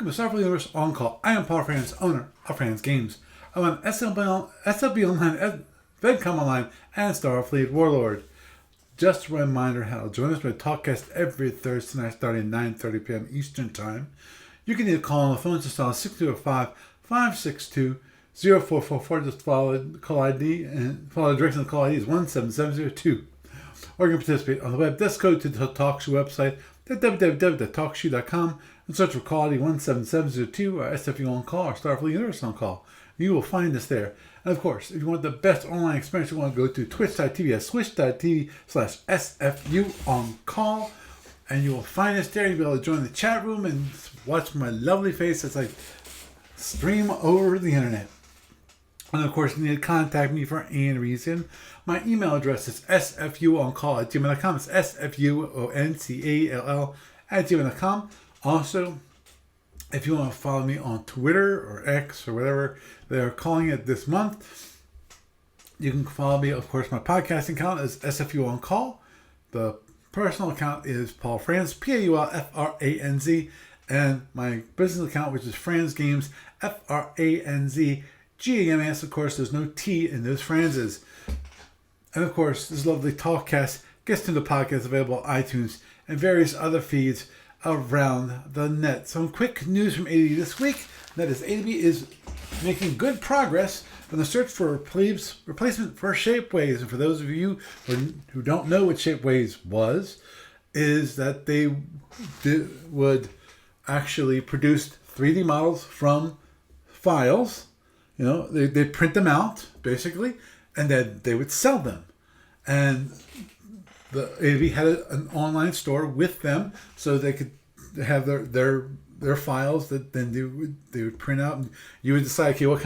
Welcome to Starfleet Universe On Call. I am Paul Franz, owner of Franz Games. I'm on SFB Online, VedCom Online, and Starfleet Warlord. Just a reminder how to join us with a talkcast every Thursday night starting at 9:30 p.m. Eastern Time. You can either call on the phone to dial 605-562-0444. Just follow the call ID and follow the direction of the call ID is 17702. Or you can participate on the web. Just go to the TalkShoe website at www.talkshoe.com and search for call ID 17702 or SFU On Call or Starfleet Universe On Call. You will find us there. And of course, if you want the best online experience, you want to go to twitch.tv at switch.tv/SFU On Call. And you will find us there. You'll be able to join the chat room and watch my lovely face as I stream over the internet. And of course, you need to contact me for any reason. My email address is sfuoncall@gmail.com. It's sfuoncall@gmail.com. Also, if you want to follow me on Twitter or X or whatever they're calling it this month, you can follow me. Of course, my podcasting account is SFU On Call. The personal account is Paul Franz, PaulFranz, and my business account, which is Franz Games, FranzGames. Of course, there's no T in those Franzes. And of course, this lovely talkcast gets to the podcast available on iTunes and various other feeds around the net. Some quick news from ADB this week. That is, ADB is making good progress in the search for replacement for Shapeways. And for those of you who don't know what Shapeways was, is that they would actually produce 3D models from files. You know, they print them out, basically, and then they would sell them. And the AV had an online store with them, so they could have their files that then they would print out, and you would decide, okay, what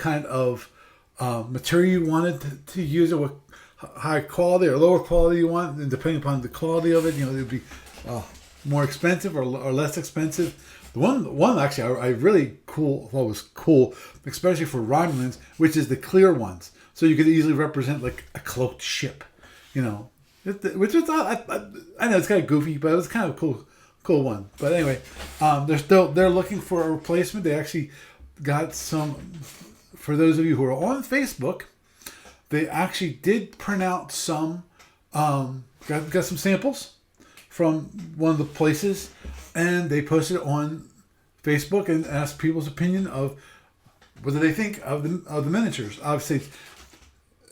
kind of material you wanted to use, or what high quality or lower quality you want, and depending upon the quality of it, you know, it would be more expensive or less expensive. The one actually I really thought was cool, especially for Romulans, which is the clear ones, so you could easily represent like a cloaked ship, you know. Which is I know it's kind of goofy, but it was kind of a cool one. But anyway, they're looking for a replacement. They actually got some. For those of you who are on Facebook, they actually did print out some. Got some samples from one of the places, and they posted it on Facebook and asked people's opinion of what do they think of the miniatures. Obviously,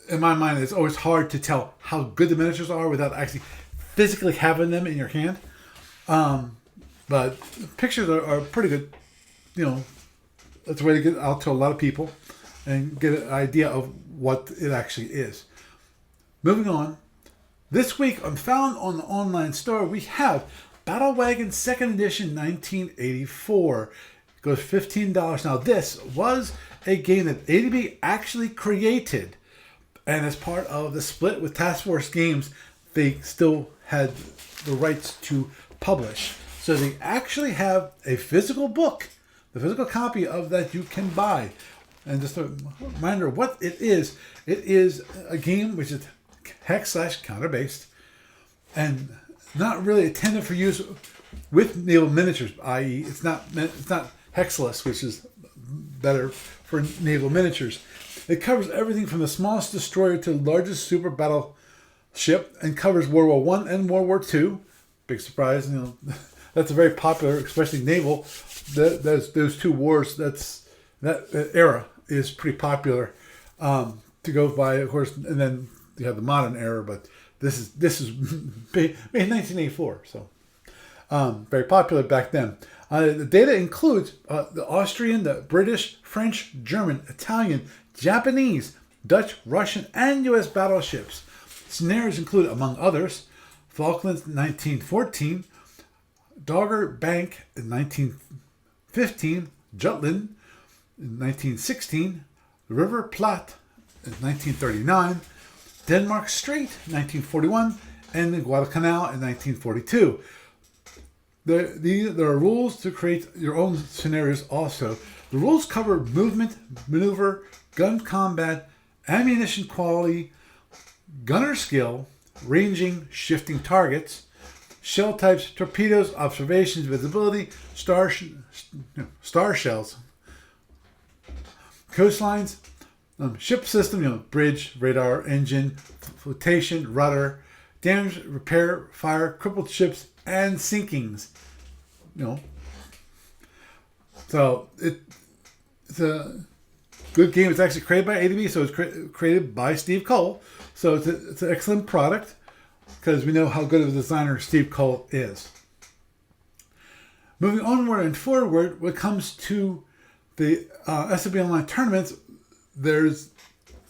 in my mind, it's always hard to tell how good the miniatures are without actually physically having them in your hand. But pictures are pretty good. You know, that's a way to get out to a lot of people and get an idea of what it actually is. Moving on. This week, found on the online store, we have Battle Wagon 2nd Edition 1984. It goes $15. Now, this was a game that ADB actually created. And as part of the split with Task Force Games, they still had the rights to publish. So they actually have a physical book, the physical copy of that you can buy. And just a reminder of what it is a game which is hex/counter based and not really intended for use with naval miniatures, i.e. it's not hexless, which is better for naval miniatures. It covers everything from the smallest destroyer to the largest super battleship, and covers World War I and World War II. Big surprise, you know. That's a very popular, especially naval. Those two wars. That era is pretty popular to go by, of course. And then you have the modern era, but this is made in 1984, so very popular back then. The data includes the Austrian, the British, French, German, Italian, Japanese, Dutch, Russian, and U.S. battleships. Scenarios include, among others, Falklands 1914, Dogger Bank in 1915, Jutland in 1916, River Plate in 1939, Denmark Strait 1941, and the Guadalcanal in 1942. There are rules to create your own scenarios also. The rules cover movement, maneuver, gun combat, ammunition quality, gunner skill, ranging, shifting targets, shell types, torpedoes, observations, visibility, star shells, coastlines, ship system, bridge, radar, engine, flotation, rudder, damage, repair, fire, crippled ships, and sinkings. So it's a good game. It's actually created by ADB, so it's created by Steve Cole. So it's an excellent product because we know how good of a designer Steve Cole is. Moving onward and forward, when it comes to the SFU Online tournaments, there's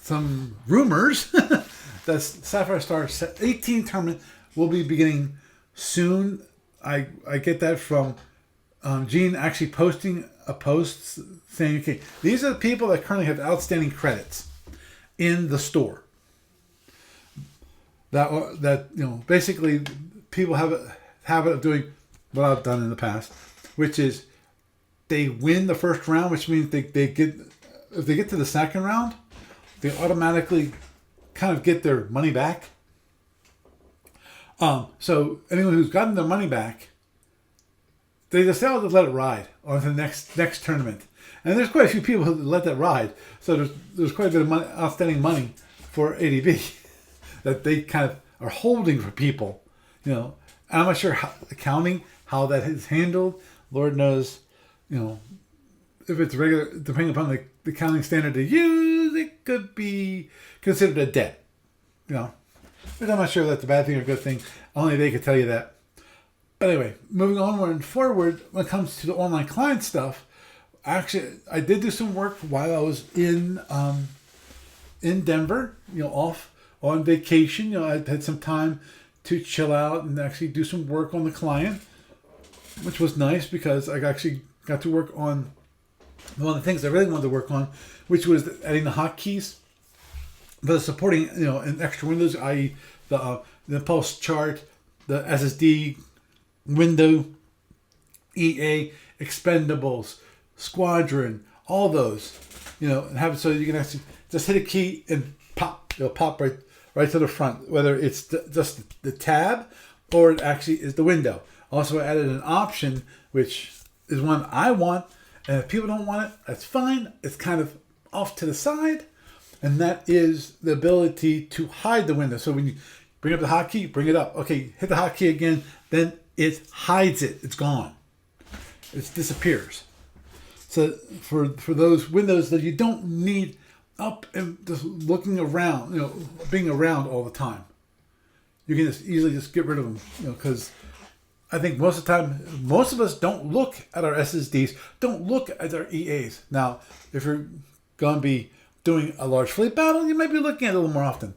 some rumors that Sapphire Star 18 tournament will be beginning soon. I get that from Gene actually posting a post saying, okay, these are the people that currently have outstanding credits in the store. That basically people have a habit of doing what I've done in the past, which is they win the first round, which means they get, if they get to the second round, they automatically kind of get their money back. So anyone who's gotten their money back, they decided to let it ride on to the next tournament. And there's quite a few people who let that ride. So there's quite a bit of money, outstanding money for ADB that they kind of are holding for people. I'm not sure how that is handled. Lord knows, if it's regular, depending upon the accounting standard they use, it could be considered a debt. But I'm not sure if that's a bad thing or a good thing. Only they could tell you that. But anyway, moving onward and forward, when it comes to the online client stuff, actually, I did do some work while I was in Denver, off on vacation. I had some time to chill out and actually do some work on the client, which was nice because I actually got to work on one of the things I really wanted to work on, which was adding the hotkeys for the supporting, and extra windows, i.e. the pulse chart, the SSD window, EA, expendables, squadron, all those, and have it so you can actually just hit a key and pop, it'll pop right to the front, whether it's just the tab or it actually is the window. Also added an option, which is one I want, and if people don't want it, that's fine. It's kind of off to the side, and that is the ability to hide the window. So when you bring up the hotkey, bring it up. Okay, hit the hotkey again, then it hides it. It's gone. It disappears. So for those windows that you don't need up and just looking around, being around all the time, you can just easily just get rid of them, because I think most of the time, most of us don't look at our SSDs, don't look at our EAs. Now, if you're going to be doing a large fleet battle, you might be looking at it a little more often.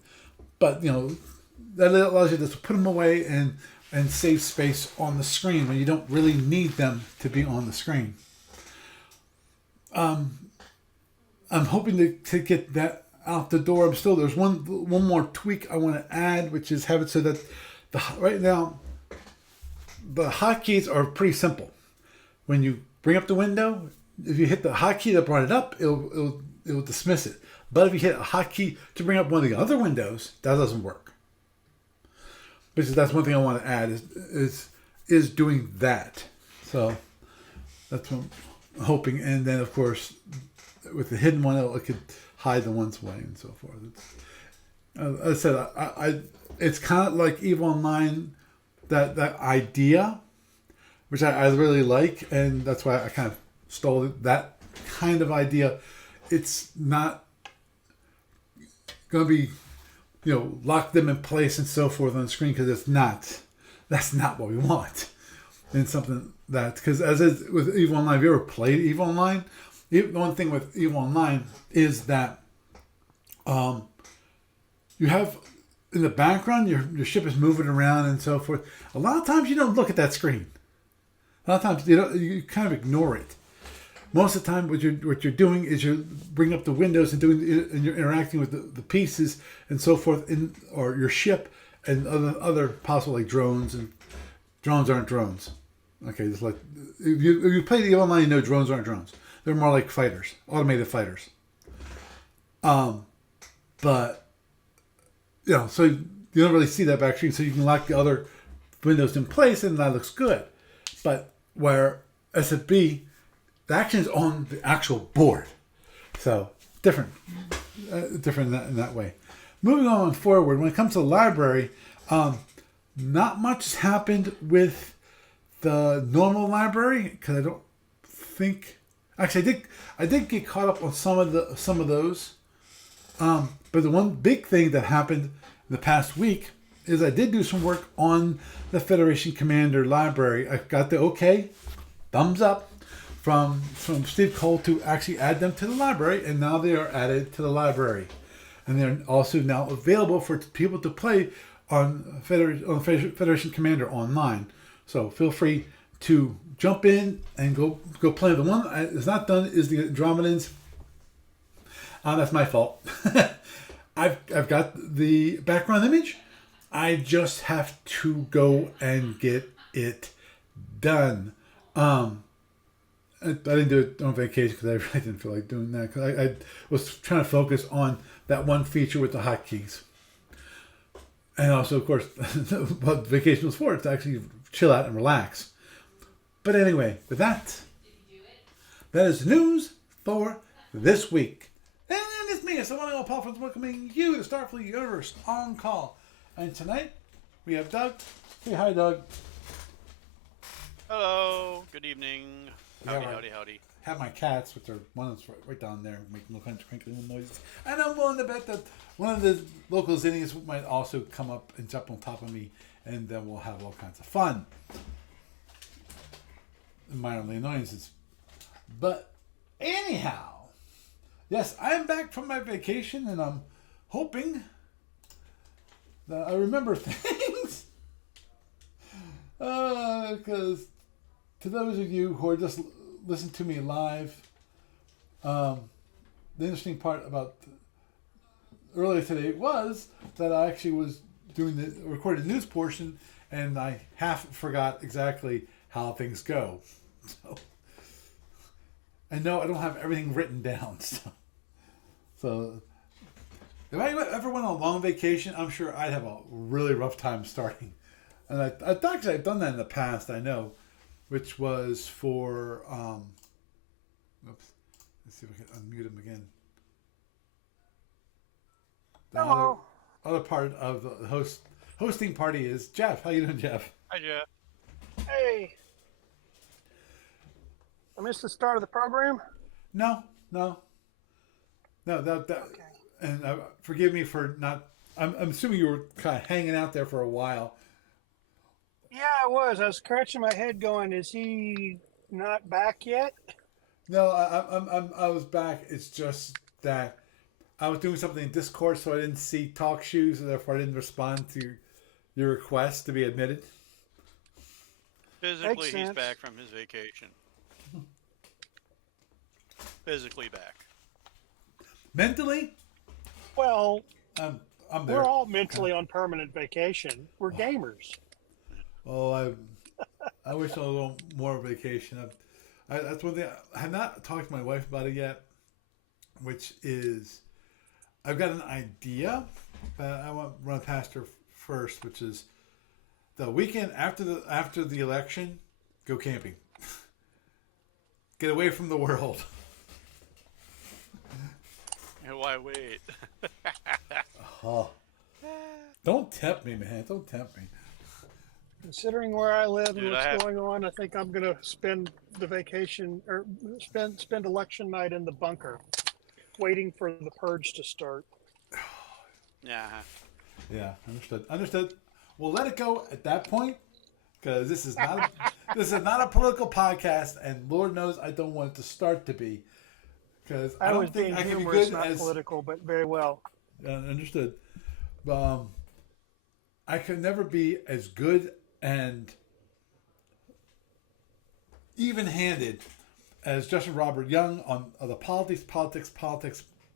But, that allows you to just put them away and save space on the screen when you don't really need them to be on the screen. I'm hoping to get that out the door. There's one more tweak I want to add, which is have it so that right now, the hotkeys are pretty simple. When you bring up the window, if you hit the hotkey that brought it up, it'll dismiss it. But if you hit a hotkey to bring up one of the other windows, that doesn't work. Because that's one thing I want to add is doing that. So that's what I'm hoping. And then of course, with the hidden one, it could hide the ones away and so forth. As I said, it's kind of like EVE Online. That idea, which I really like, and that's why I kind of stole it. That kind of idea, it's not going to be, lock them in place and so forth on the screen, because that's not what we want. And something that, because as is with EVE Online, have you ever played EVE Online? The one thing with EVE Online is that you have, in the background, your ship is moving around and so forth. A lot of times you don't look at that screen. A lot of times you kind of ignore it. Most of the time, what you're doing is you're bringing up the windows and you're interacting with the pieces and so forth, or your ship and other possible like drones, and drones aren't drones. Okay, just like if you play the online, you know drones aren't drones. They're more like fighters, automated fighters. But so you don't really see that back screen, so you can lock the other windows in place, and that looks good. But where SFB, the action is on the actual board. So different in that way. Moving on forward, when it comes to the library, not much has happened with the normal library because I don't think. Actually, I did get caught up on some of those. But the one big thing that happened in the past week is I did do some work on the Federation Commander library. I got the okay, thumbs up from Steve Cole to actually add them to the library, and now they are added to the library. And they're also now available for people to play on Federation Commander online. So feel free to jump in and go play. The one that's not done is the Andromedans. That's my fault. I've got the background image. I just have to go and get it done. I didn't do it on vacation because I really didn't feel like doing that. Because I was trying to focus on that one feature with the hotkeys. And also, of course, what vacation was for, to actually chill out and relax. But anyway, with that, that is news for this week. And it's me, so one of Paul from welcoming you to Starfleet Universe on call. And tonight, we have Doug. Say hi, Doug. Hello. Good evening. Howdy. Have my cats, which are one that's right down there, making all kinds of crinkling noises. And I'm willing to bet that one of the local zinnies might also come up and jump on top of me, and then we'll have all kinds of fun. Minorly annoyances. But anyhow, yes, I'm back from my vacation, and I'm hoping that I remember things. Because to those of you who are just listening to me live, the interesting part about earlier today was that I actually was doing the recorded news portion, and I half forgot exactly how things go. So, and no, I don't have everything written down. So if I ever went on a long vacation, I'm sure I'd have a really rough time starting. And I thought I've done that in the past, I know, which was for, oops, let's see if I can unmute him again. The other part of the hosting party is Jeff. How you doing, Jeff? Hi, Jeff. Hey. I missed the start of the program? No. That okay. And forgive me for not, I'm assuming you were kind of hanging out there for a while. Yeah, I was. I was scratching my head going, is he not back yet? No, I was back. It's just that I was doing something in Discord, so I didn't see talk shoes, and therefore I didn't respond to your request to be admitted. Physically, he's back from his vacation. Physically back. Mentally? Well, I'm there. We're all mentally on permanent vacation. We're gamers. Oh, I wish I was a little more vacation. That's one thing. I have not talked to my wife about it yet, which is I've got an idea, but I want to run past her first, which is the weekend after the election, go camping. Get away from the world. And why wait? Oh. Don't tempt me, man. Don't tempt me. Considering where I live and what's going on, I think I'm going to spend the vacation or spend election night in the bunker, waiting for the purge to start. Yeah. Yeah, understood. We'll let it go at that point because this is not a political podcast, and Lord knows I don't want it to start to be. Because I don't think I can be good not as political, but very well. Understood. I could never be as good and even-handed as Justin Robert Young on the Politics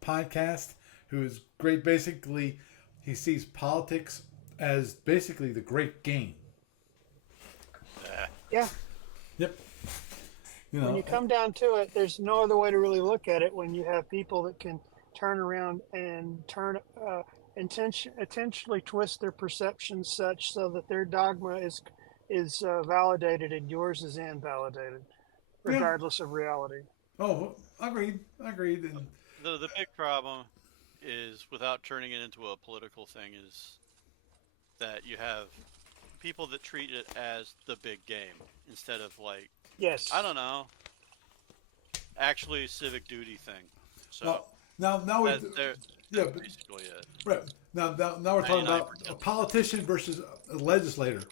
podcast, who is great. Basically, he sees politics as basically the great game. Yeah. Yep. When you come down to it, there's no other way to really look at it when you have people that can turn around and intentionally twist their perceptions such so that their dogma is is validated and yours is invalidated, Yeah. regardless of reality. Oh, agreed. Agreed. And The big problem is, without turning it into a political thing, is that you have people that treat it as the big game instead of, like, I Yes. don't know, actually a civic duty thing. So well, now we, yeah, that's but basically it. right now we're talking about a 99%. politician versus a legislator.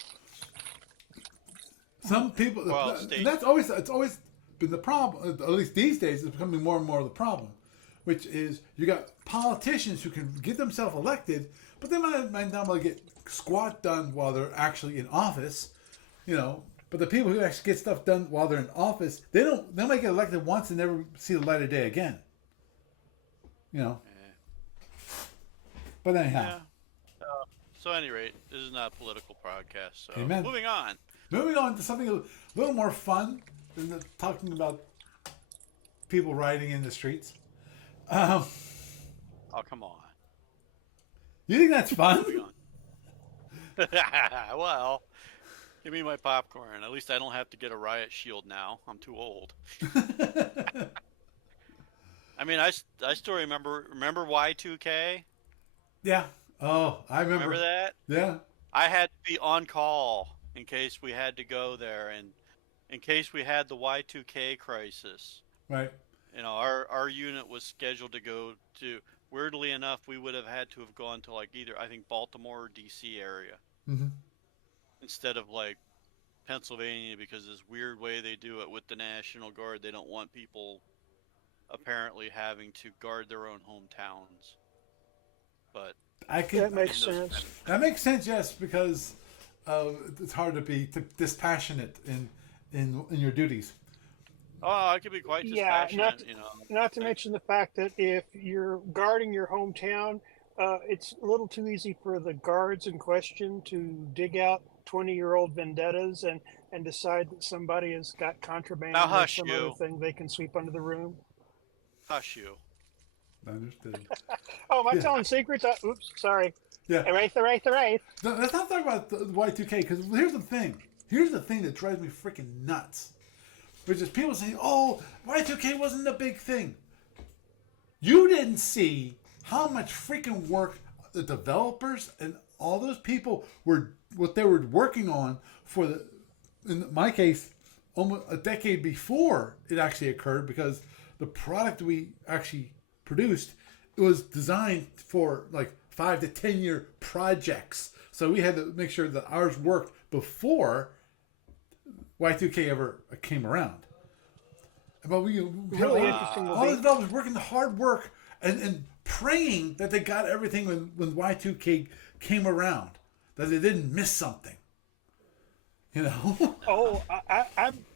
Some people, Well, and state. it's always been the problem. At least these days, it's becoming more and more of the problem, which is you got politicians who can get themselves elected, but they might not want to get squat done while they're actually in office, But the people who actually get stuff done while they're in office, they don't. They might get elected once and never see the light of day again. Eh, But anyhow, yeah. So, at any rate, this is not a political podcast. So, amen. moving on. Moving on to something a little more fun than talking about people riding in the streets. Um, Oh, come on. you think that's fun? Moving on. Well, give me my popcorn. At least I don't have to get a riot shield now. I'm too old. I mean, I still remember Y2K. Yeah. Oh, I remember. Remember that? Yeah. I had to be on call in case we had to go there, and in case we had the Y2K crisis. Right. Our unit was scheduled to go to. Weirdly enough, we would have had to have gone to, like, either, I think, Baltimore or DC area Mm-hmm. instead of, like, Pennsylvania, because this weird way they do it with the National Guard, they don't want people apparently having to guard their own hometowns. But That makes sense. That makes sense. Yes, because it's hard to be dispassionate in your duties. oh, I could be quite Yeah, dispassionate. not to mention the fact that if you're guarding your hometown, it's a little too easy for the guards in question to dig out 20-year-old vendettas and decide that somebody has got contraband Now or hush some you. other thing they can sweep under the room. Hush you. Understood. Oh, am I Yeah. telling secrets? Oops, sorry. Yeah. Erase. No, let's not talk about the Y2K, because here's the thing. Here's the thing that drives me freaking nuts. Which is people saying, oh, Y2K wasn't a big thing. You didn't see how much freaking work the developers and all those people what they were working on in my case, almost a decade before it actually occurred, because the product we actually produced, it was designed for like 5 to 10 year projects. So we had to make sure that ours worked before Y2K ever came around. But we Really interesting. all the developers working the hard work and praying that they got everything when Y2K came around, that they didn't miss something. Oh,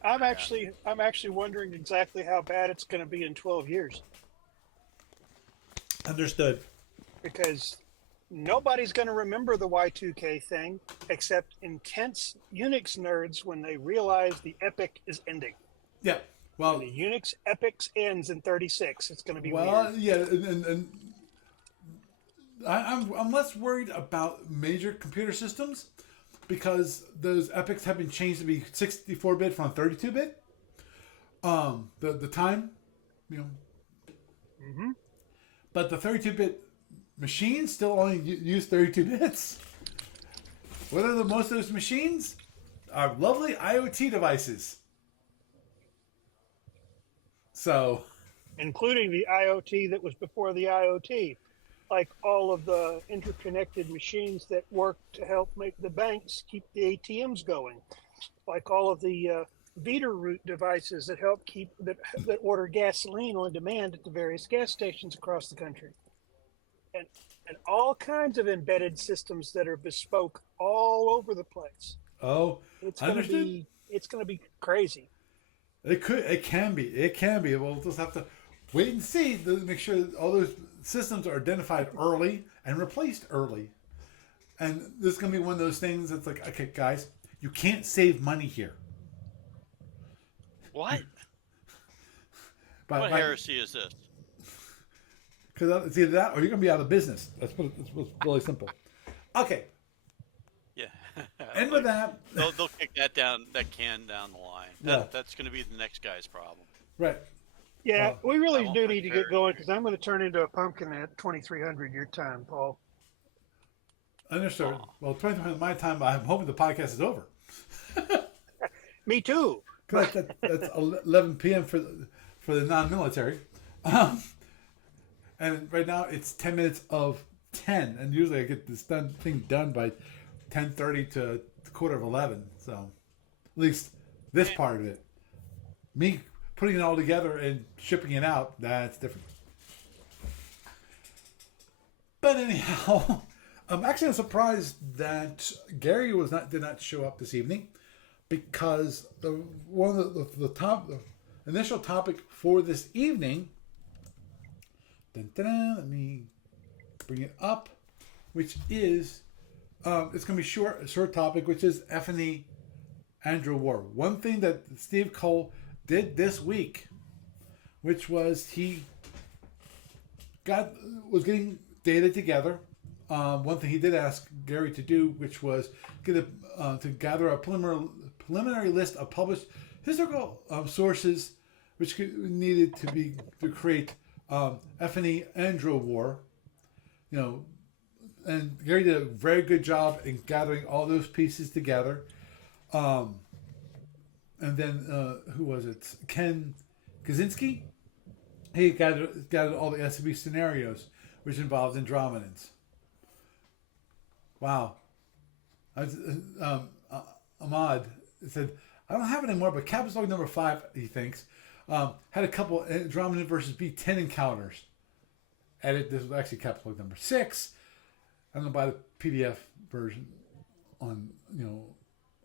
I'm actually wondering exactly how bad it's going to be in 12 years, Understood. because nobody's going to remember the Y2K thing except intense Unix nerds when they realize the epic is ending. Yeah. Well, The Unix epics ends in 36. It's going to be well, weird. yeah, and I'm less worried about major computer systems, because those epics have been changed to be 64-bit from 32-bit. The time, Mm-hmm. but the 32-bit machines still only use 32 bits. What are most of those machines? Are lovely IoT devices. So, Including the IoT that was before the IoT, like all of the interconnected machines that work to help make the banks keep the ATMs going, like all of the Vita route devices that help keep that order gasoline on demand at the various gas stations across the country, and all kinds of embedded systems that are bespoke all over the place. It's going to understood. be crazy. It can be. We'll just have to wait and see to make sure that all those systems are identified early and replaced early. And this is going to be one of those things that's like, okay, guys, you can't save money here. What? What heresy is this? Because it's either that or you're going to be out of business. It's really simple. Okay. Yeah. And with Like that, they'll kick that can down the line. yeah, That's going to be the next guy's problem. right. Yeah, Well, we I really won't do like need to get Perry. going because I'm going to turn into a pumpkin at 2300 your time, Paul. understood. Aw. Well, 20 my time. I'm hoping the podcast is over. Me too. Cause that's 11 p.m. for the non-military, um, and right now it's 10 minutes of 10, and usually I get this thing done by 10:30 to quarter of 11. So at least this part of it, me putting it all together and shipping it out, that's different. But anyhow, I'm surprised that Gary did not show up this evening because one of the initial topic for this evening. Let me bring it up, which is it's going to be a short topic, which is E Andro War. One thing that Steve Cole did this week, which was he was getting data together. One thing he did ask Gary to do, which was to gather a preliminary list of published historical sources, which needed to create E Andro War. You know, and Gary did a very good job in gathering all those pieces together. And then who was it? Ken Kaczynski. He gathered all the SFU scenarios, which involved Andromedans. Wow. Ahmad said, I don't have it anymore, but Captain's Log number 5, he thinks, had a couple Andromedan versus B10 encounters. This was actually Captain's Log number 6. I'm going to buy the PDF version on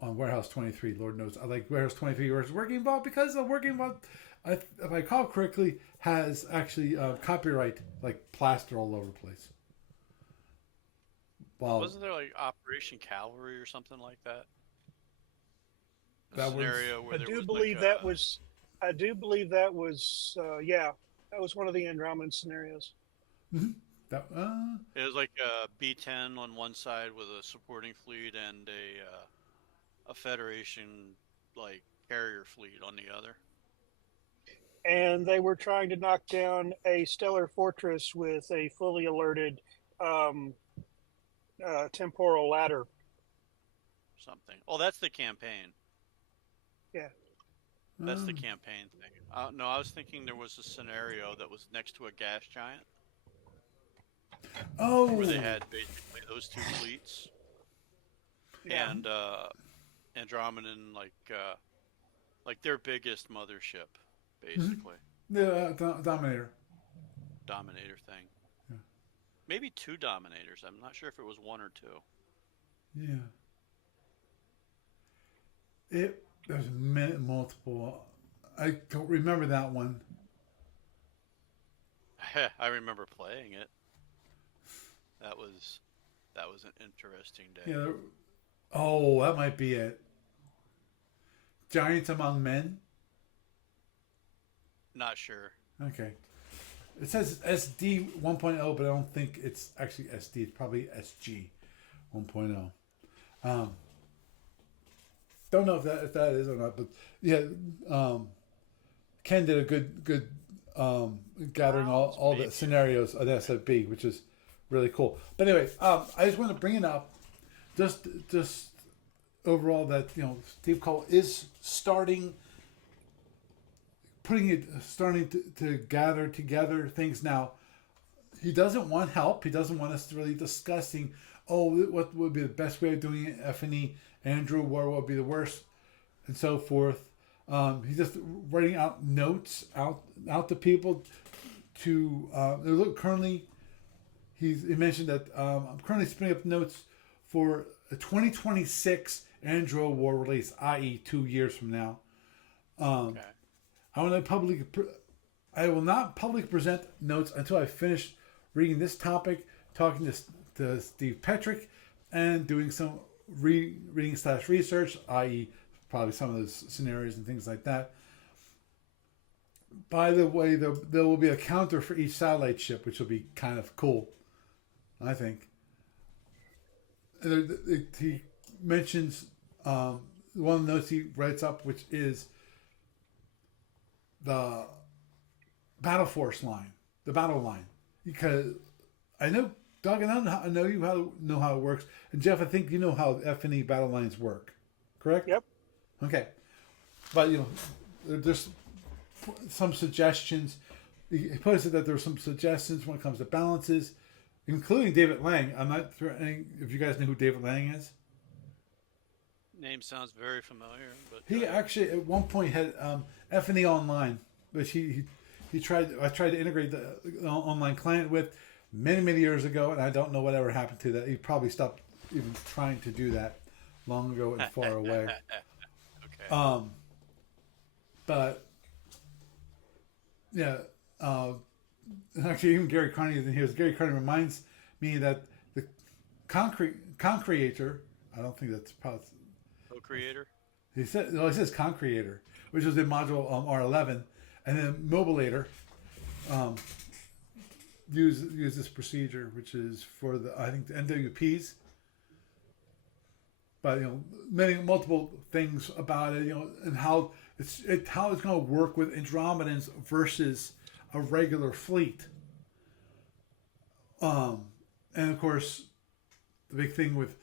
Warehouse 23. Lord knows I like Warehouse 23 versus Working Vault because the Working Vault, if I recall correctly, has actually copyright like plaster all over the place. Well, Wasn't there like Operation Cavalry or something like that? That Scenario where I there do was believe like that was. I do believe that was. Yeah, that was one of the Andromedan scenarios. mm-hmm. it was like a B-10 on one side with a supporting fleet and a Federation like carrier fleet on the other. And they were trying to knock down a stellar fortress with a fully alerted temporal ladder. Something. Oh, that's the campaign. Yeah. That's the campaign thing. No, I was thinking there was a scenario that was next to a gas giant. Oh. Where they had basically those two fleets. Yeah. And Andromedan, like their biggest mothership, basically. The Dominator. Dominator thing. Yeah. Maybe 2 Dominators. I'm not sure if it was 1 or 2. Yeah. There's multiple. I don't remember that one. I remember playing it. That was an interesting day. Yeah. Oh, that might be it. Giants Among Men. Not sure. Okay. It says SD 1.0, but I don't think it's actually SD. It's probably SG 1.0. Don't know if that is or not, but yeah, Ken did a good gathering all the scenarios of SFB, which is really cool. But anyway, I just want to bring it up, just overall that Steve Cole is starting to gather together things now. He doesn't want help. He doesn't want us to really discussing, what would be the best way of doing it, E Andro War, what would be the worst, and so forth. He's just writing out notes out to people to look. Currently, he mentioned that I'm currently spinning up notes for a 2026 Andro War release, i.e., 2 years from now. Okay. I will not publicly present notes until I finish reading this topic, talking to Steve Petrick, and doing some reading/research, i.e., probably some of those scenarios and things like that. By the way, there will be a counter for each satellite ship, which will be kind of cool, I think. He mentions one of the notes he writes up, which is the battle force line, the battle line, because I know Doug and I know you know how it works, and Jeff, I think you know how F&E battle lines work, correct? Yep. Okay, but there's some suggestions. He posted that there were some suggestions when it comes to balances, including David Lang. I'm not sure if you guys know who David Lang is. Name sounds very familiar, but He actually at one point had F&E online, which he tried. I tried to integrate the online client with many years ago, and I don't know whatever happened to that. He probably stopped even trying to do that long ago and far away. Okay. But yeah, actually, even Gary Carney isn't here. Gary Carney reminds me that the Concreator. I don't think that's possible. Co-creator. He says Concreator, which is in module R11, and then Mobilator use this procedure, which is for the NWPs. But multiple things about it, and how it's going to work with Andromedans versus a regular fleet. And of course, the big thing with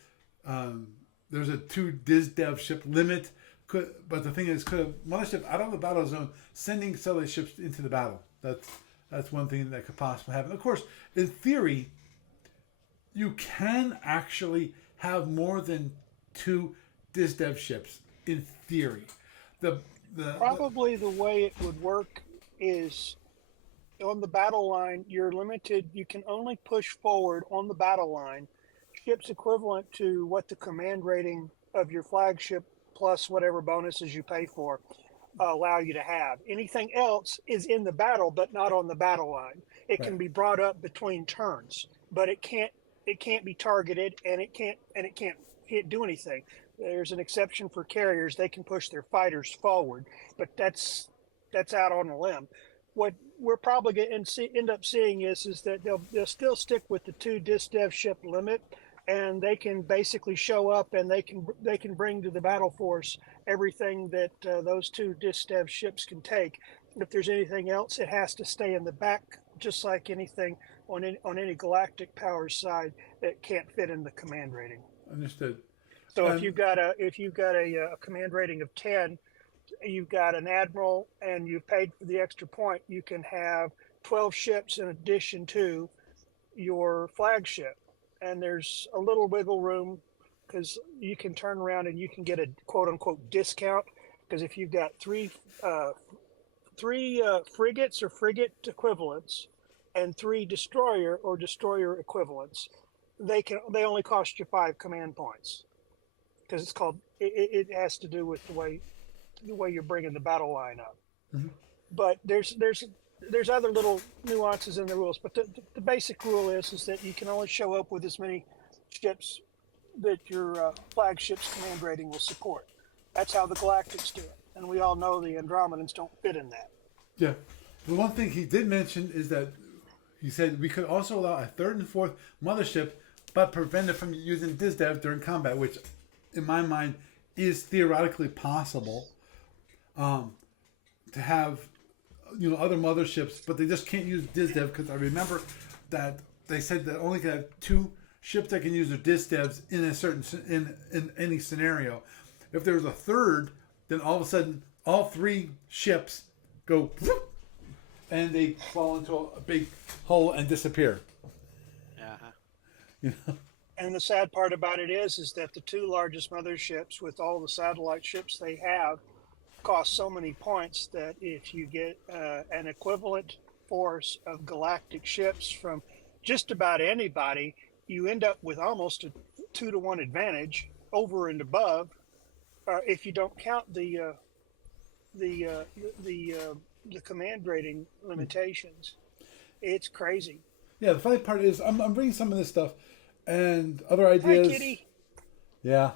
there's a 2 DizDev ship limit. But the thing is, could a mothership out of the battle zone sending satellite ships into the battle? That's one thing that could possibly happen. Of course, in theory, you can actually have more than 2 DizDev ships. In theory, Probably the way it would work is on the battle line. You're limited. You can only push forward on the battle line ships equivalent to what the command rating of your flagship plus whatever bonuses you pay for allow you to have. Anything else is in the battle, but not on the battle line. It Right. can be brought up between turns, but it can't be targeted, and it can't do anything. There's an exception for carriers; they can push their fighters forward, but that's out on a limb. What we're probably going to end up seeing is that they'll still stick with the 2 DizDev ship limit, and they can basically show up and they can bring to the battle force everything that those 2 DizDev ships can take. If there's anything else, it has to stay in the back, just like anything on any galactic powers side that can't fit in the command rating. Understood. So if you've got a command rating of 10, you've got an admiral, and you've paid for the extra point, you can have 12 ships in addition to your flagship. And there's a little wiggle room because you can turn around and you can get a quote unquote discount. Because if you've got three frigates or frigate equivalents and 3 destroyer or destroyer equivalents, they only cost you 5 command points. Because it's called it has to do with the way you're bringing the battle line up. Mm-hmm. But there's other little nuances in the rules, but the basic rule is that you can only show up with as many ships that your flagship's command rating will support. That's how the Galactics do it, and we all know the Andromedans don't fit in that. Yeah. The one thing he did mention is that he said we could also allow a 3rd and 4th mothership, but prevent it from using DizDev during combat, which, in my mind, is theoretically possible. To have other motherships, but they just can't use DizDev, because I remember that they said that only can have 2 ships that can use their DizDevs in a certain in any scenario. If there was a 3rd, then all of a sudden all 3 ships go whoop, and they fall into a big hole and disappear. And the sad part about it is that the 2 largest motherships, with all the satellite ships they have, cost so many points that if you get an equivalent force of galactic ships from just about anybody, you end up with almost a 2-to-1 advantage over and above. If you don't count the command rating limitations, it's crazy. Yeah, the funny part is I'm bringing some of this stuff and other ideas. Hi, Kitty. Yeah,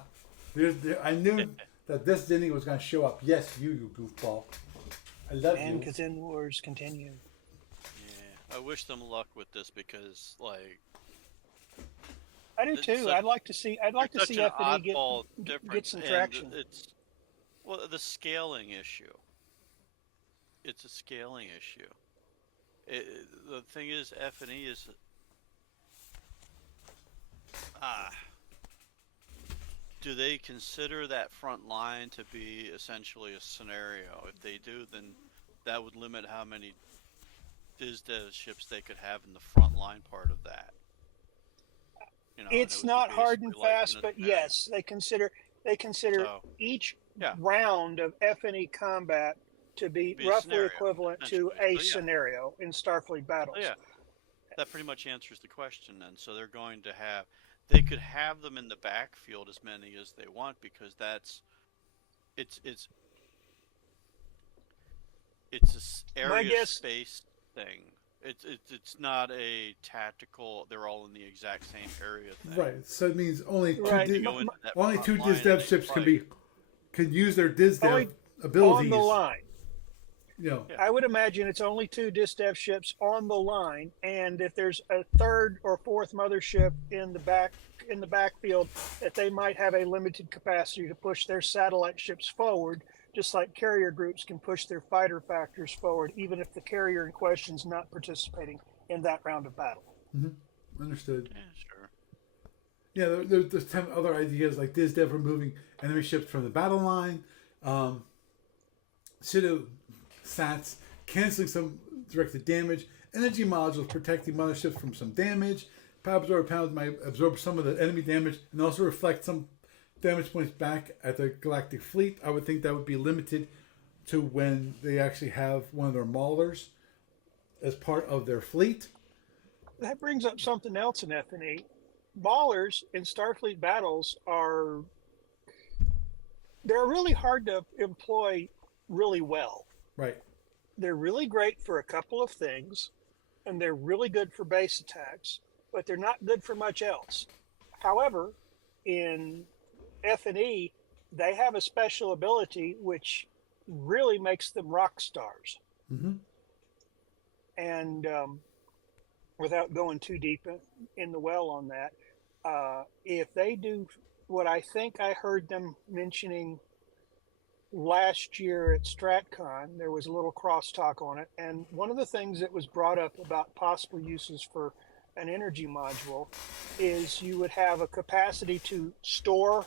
I knew that this Disney was going to show up. Yes, you goofball. I love you. And Kazin Wars continue. Yeah, I wish them luck with this because, like, I do It's too. such, I'd like to such see an F&E oddball get difference, some and traction. it's well the scaling issue. It's a scaling issue. The thing is, F&E is ah. Do they consider that front line to be essentially a scenario? If they do, then that would limit how many DizDev ships they could have in the front line part of that. And it It's would be not hard basically and like fast, but unitary. yes, they consider So each yeah, round of F&E combat to be be a roughly scenario equivalent to essentially. a So yeah, scenario in Starfleet so battles. yeah, that pretty much answers the question then. So they're going to have, they could have them in the backfield as many as they want because that's it's it's it's a My area guess, space thing. It's not a tactical. They're all in the exact same area thing. Right. So it means only right, They go into that only front two line diz and dev they ships fight. can use their diz dev only abilities. on the line. You know. Yeah. I would imagine it's only two DisDev ships on the line, and if there's a third or fourth mothership in the backfield, that they might have a limited capacity to push their satellite ships forward, just like carrier groups can push their fighter factors forward, even if the carrier in question is not participating in that round of battle. Mm-hmm. Understood. Yeah, sure. Yeah, there's 10 other ideas like diz dev removing enemy ships from the battle line, pseudo sats canceling some directed damage, energy modules protecting motherships from some damage. Power absorber panels might absorb some of the enemy damage and also reflect some damage points back at the galactic fleet. I would think that would be limited to when they actually have one of their maulers as part of their fleet. That brings up something else in F&E. Maulers in Starfleet battles they're really hard to employ really well. Right. They're really great for a couple of things, and they're really good for base attacks, but they're not good for much else. However, in F&E, they have a special ability which really makes them rock stars. Mm-hmm. And without going too deep in the well on that, if they do what I think I heard them mentioning last year at StratCon, there was a little crosstalk on it, and one of the things that was brought up about possible uses for an energy module is you would have a capacity to store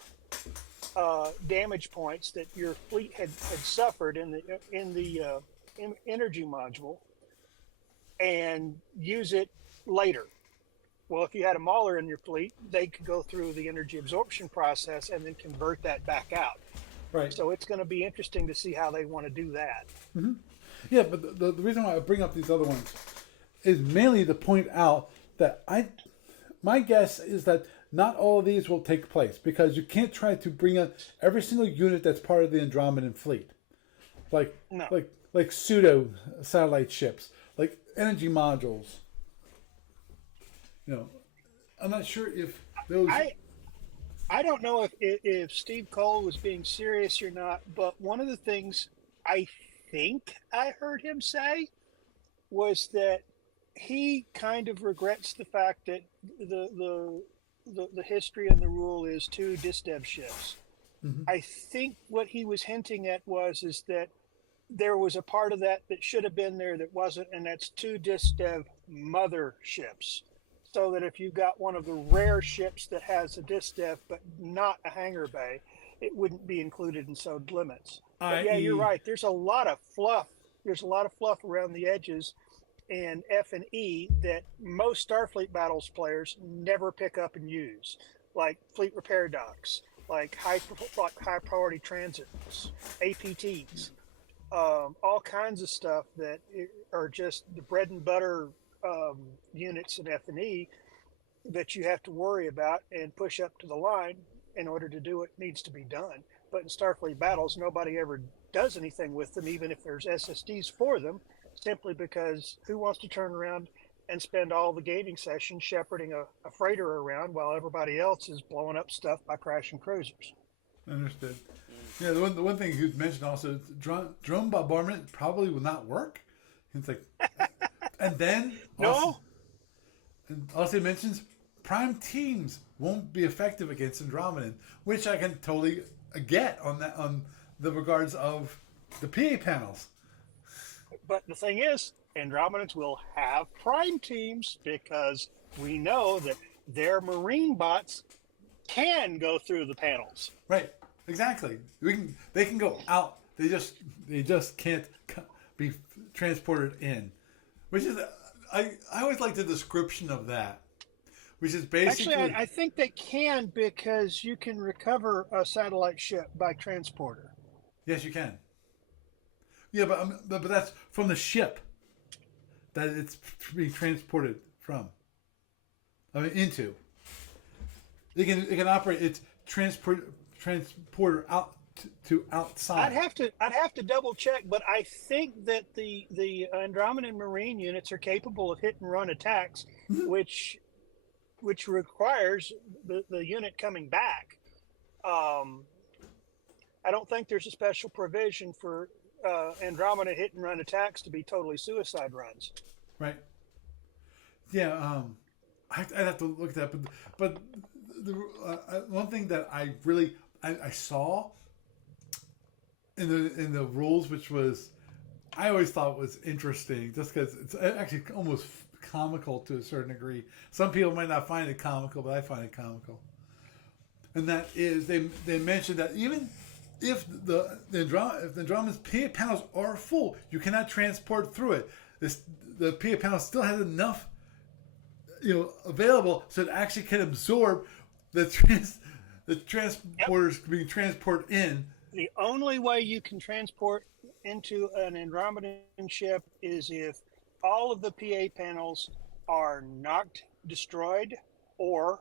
damage points that your fleet had suffered in the energy module, and use it later. Well, if you had a mauler in your fleet, they could go through the energy absorption process and then convert that back out. Right. So it's going to be interesting to see how they want to do that. Mm-hmm. Yeah, but the reason why I bring up these other ones is mainly to point out that my guess is that not all of these will take place because you can't try to bring up every single unit that's part of the Andromedan fleet, like pseudo satellite ships, like energy modules. You know, I'm not sure if those. I don't know if Steve Cole was being serious or not, but one of the things I think I heard him say was that he kind of regrets the fact that the history and the rule is two DisDev ships. Mm-hmm. I think what he was hinting at is that there was a part of that should have been there that wasn't, and that's two DisDev mother ships. So that if you've got one of the rare ships that has a DisDev but not a hangar bay, it wouldn't be included in sewed limits. But yeah, you're right. There's a lot of fluff. There's a lot of fluff around the edges in F&E that most Starfleet battles players never pick up and use, like fleet repair docks, like high priority transits, APTs, all kinds of stuff that are just the bread and butter units in F&E that you have to worry about and push up to the line in order to do what needs to be done. But in Starfleet battles, nobody ever does anything with them, even if there's SSDs for them, simply because who wants to turn around and spend all the gaming session shepherding a freighter around while everybody else is blowing up stuff by crashing cruisers? Understood. Yeah, the one thing you mentioned also is drone bombardment probably will not work. It's like, and then No. and also mentions prime teams won't be effective against Andromedan, which I can totally get on the regards of the PA panels. But the thing is, Andromedans will have prime teams because we know that their marine bots can go through the panels. Right. Exactly. They can go out. They just can't be transported in. Which is I always like the description of that. Which is basically Actually, I think they can because you can recover a satellite ship by transporter. yes, you can. Yeah, but that's from the ship that it's being transported from. I mean, into. It can operate its transporter out to outside. I'd have to double check, but I think that the Andromedan Marine units are capable of hit and run attacks, which requires the unit coming back. I don't think there's a special provision for Andromeda hit and run attacks to be totally suicide runs. Right. Yeah. I'd have to look at that, but the one thing that I really I saw in the rules, which was I always thought was interesting, just because it's actually almost comical to a certain degree. Some people might not find it comical, but I find it comical. And that is they mentioned that even if the Andromeda's PA panels are full, you cannot transport through it. The PA panel still has enough available so it actually can absorb the transporters being transported in. The only way you can transport into an Andromedan ship is if all of the PA panels are knocked, destroyed, or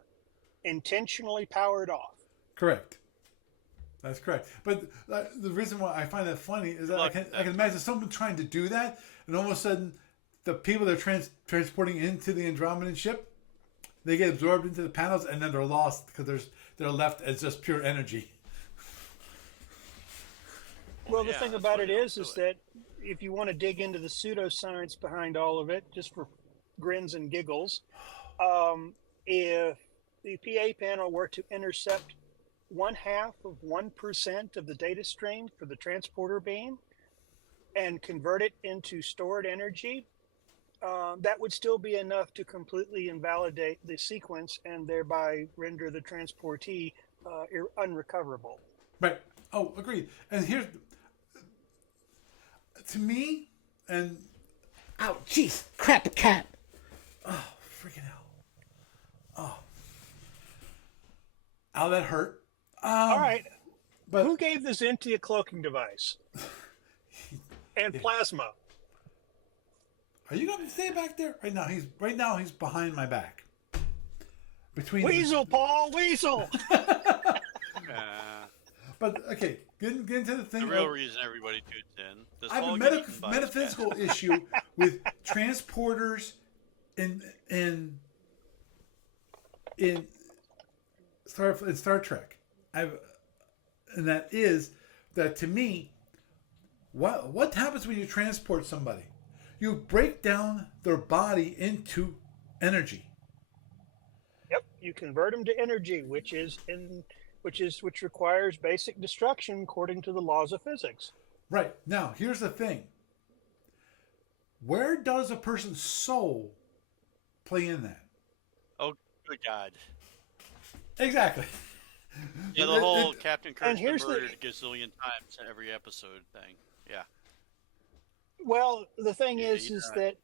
intentionally powered off. Correct. That's correct. But the reason why I find that funny is that I can imagine someone trying to do that, and all of a sudden, the people they're transporting into the Andromedan ship, they get absorbed into the panels, and then they're lost because they're left as just pure energy. Well, the thing about it is that if you want to dig into the pseudoscience behind all of it, just for grins and giggles, if the PA panel were to intercept 0.5% of the data stream for the transporter beam and convert it into stored energy, that would still be enough to completely invalidate the sequence and thereby render the transportee unrecoverable. Right. Oh, agreed. And here's, to me, and Oh, jeez, crap, cat. oh, freaking hell. Oh. Ow, that hurt. All right. But Who gave this Intia cloaking device? And plasma. are you going to stay back there? Right now he's behind my back. Between Weasel, Paul, weasel! But okay, get into the thing. The real reason everybody tunes in. This I have whole a Geek Advice metaphysical issue with transporters in Star Trek. And that is that to me, what happens when you transport somebody? You break down their body into energy. Yep, you convert them to energy, which requires basic destruction according to the laws of physics. Right. Now, here's the thing. Where does a person's soul play in that? Oh, good God. Exactly. Yeah, the whole Captain Kirk's been here's murdered a gazillion times in every episode thing. Yeah. Well, the thing Yeah, is you that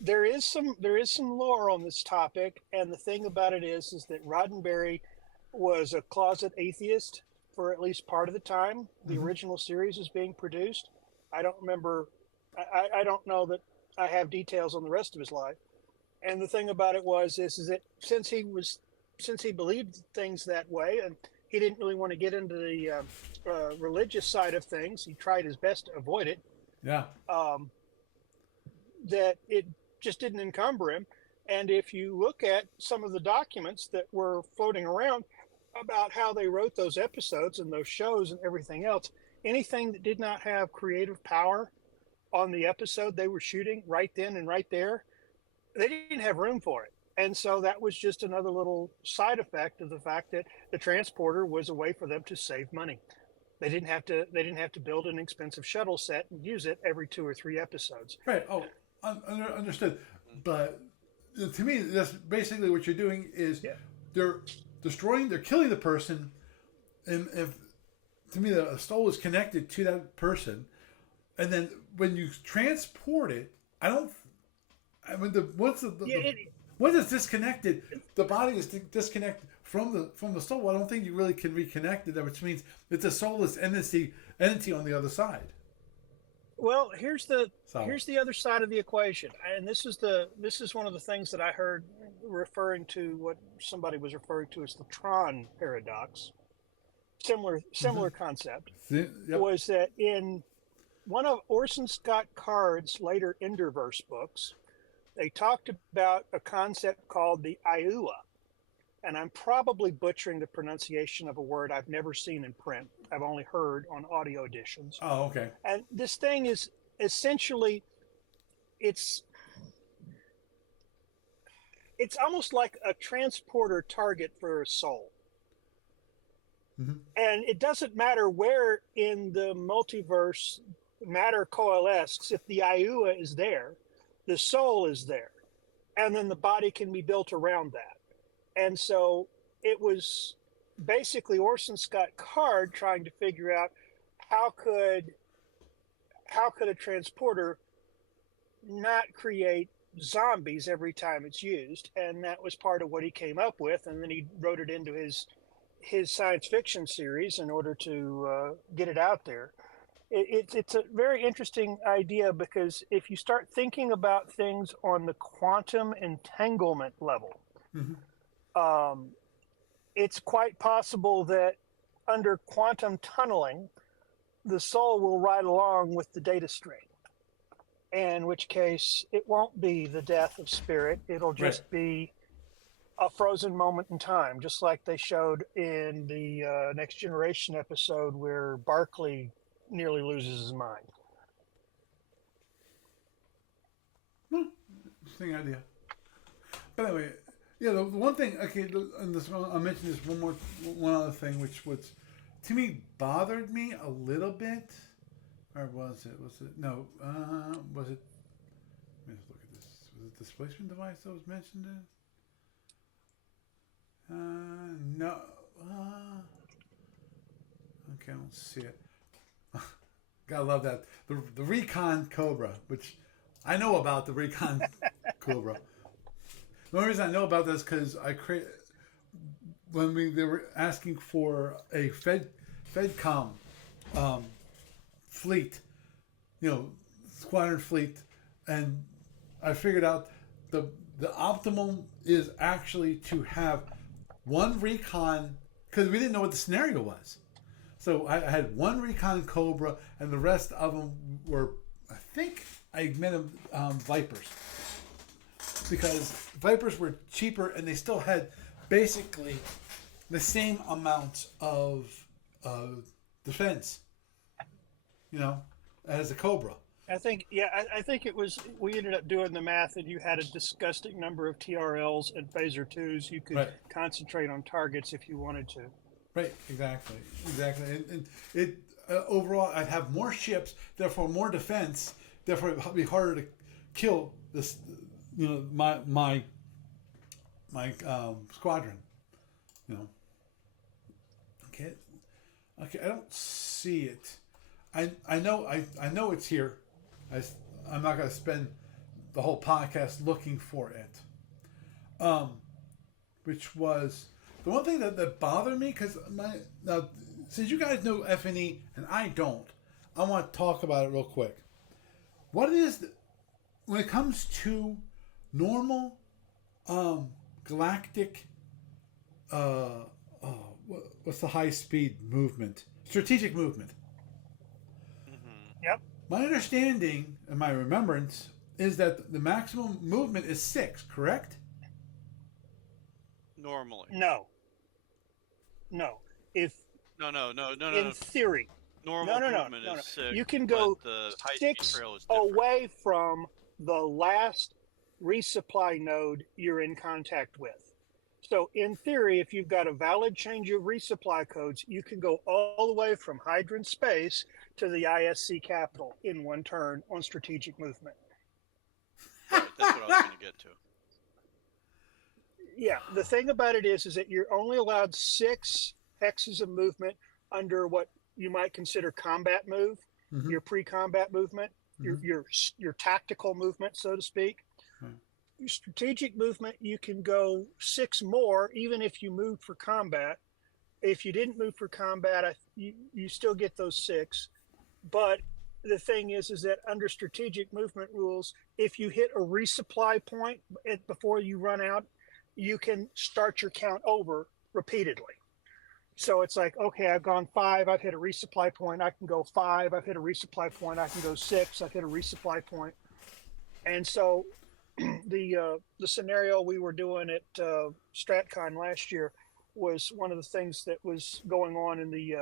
there is some lore on this topic, and the thing about it is that Roddenberry was a closet atheist for at least part of the time the original series was being produced. I don't remember. I don't know that I have details on the rest of his life. And the thing about it is that since he believed things that way, and he didn't really want to get into the religious side of things, he tried his best to avoid it. Yeah. That it just didn't encumber him. And if you look at some of the documents that were floating around about how they wrote those episodes and those shows and everything else, anything that did not have creative power on the episode they were shooting right then and right there, they didn't have room for it. And so that was just another little side effect of the fact that the transporter was a way for them to save money. They didn't have to build an expensive shuttle set and use it every 2 or 3 episodes. Right. Oh, understood. But to me, that's basically what you're doing is Yeah. they're they're killing the person, and if to me the soul is connected to that person, and then when you transport it, I don't. I mean, once once it's disconnected, the body is disconnected from the soul. I don't think you really can reconnect it, which means it's a soulless entity on the other side. Well, here's the other side of the equation, and this is one of the things that I heard referring to what somebody was referring to as the Tron paradox. Similar concept Yep. was that in one of Orson Scott Card's later Enderverse books, they talked about a concept called the Iua. And I'm probably butchering the pronunciation of a word I've never seen in print. I've only heard on audio editions. Oh, okay. And this thing is essentially, it's almost like a transporter target for a soul. Mm-hmm. And it doesn't matter where in the multiverse matter coalesces. If the Iua is there, the soul is there. And then the body can be built around that. And so it was basically Orson Scott Card trying to figure out how could a transporter not create zombies every time it's used, and that was part of what he came up with, and then he wrote it into his science fiction series in order to get it out there. It's a very interesting idea, because if you start thinking about things on the quantum entanglement level, Mm-hmm. It's quite possible that under quantum tunneling, the soul will ride along with the data stream. In which case, it won't be the death of spirit. It'll just be a frozen moment in time, just like they showed in the Next Generation episode where Barclay nearly loses his mind. Interesting idea. But anyway, yeah, the one thing, okay, and this one, I'll mention this one other thing, which was, to me, bothered me a little bit. Or was it? No, was it? Let me just look at this. Was it displacement device that was mentioned in? No. Okay, I don't see it. Gotta love that. The Recon Cobra, which I know about the Recon Cobra. The only reason I know about this because they were asking for a FedCom fleet, squadron fleet, and I figured out the optimum is actually to have one recon, because we didn't know what the scenario was. So I had one Recon Cobra, and the rest of them were, I think I met them Vipers, because Vipers were cheaper and they still had basically the same amount of defense, as a Cobra. I think it was, we ended up doing the math, and you had a disgusting number of TRLs and Phaser 2s. You could concentrate on targets if you wanted to. Right, exactly. And it overall, I'd have more ships, therefore more defense, therefore it'd be harder to kill this, my squadron. Okay, I don't see it. I know it's here. I'm not going to spend the whole podcast looking for it. Which was the one thing that bothered me, because now since you guys know FNE and I don't, I want to talk about it real quick. What is when it comes to normal galactic what's the high speed movement? Strategic movement. Mm-hmm. Yep. My understanding and my remembrance is that the maximum movement is 6, correct? Normally. No. If No. in theory, Normal movement is 6. You can go but the high-speed 6 trail is different. away from the last resupply node you're in contact with. So in theory, if you've got a valid change of resupply codes, you can go all the way from hydrant space to the ISC capital in one turn on strategic movement. Right, that's what I was going to get to. Yeah, the thing about it is that you're only allowed 6 hexes of movement under what you might consider combat move, your pre-combat movement, your tactical movement, so to speak. Your strategic movement, you can go 6 more, even if you moved for combat. If you didn't move for combat, you still get those 6. But the thing is that under strategic movement rules, if you hit a resupply point before you run out, you can start your count over repeatedly. So it's like, okay, I've gone 5, I've hit a resupply point, I can go 5, I've hit a resupply point, I can go 6, I've hit a resupply point. And so the scenario we were doing at StratCon last year was one of the things that was going on in the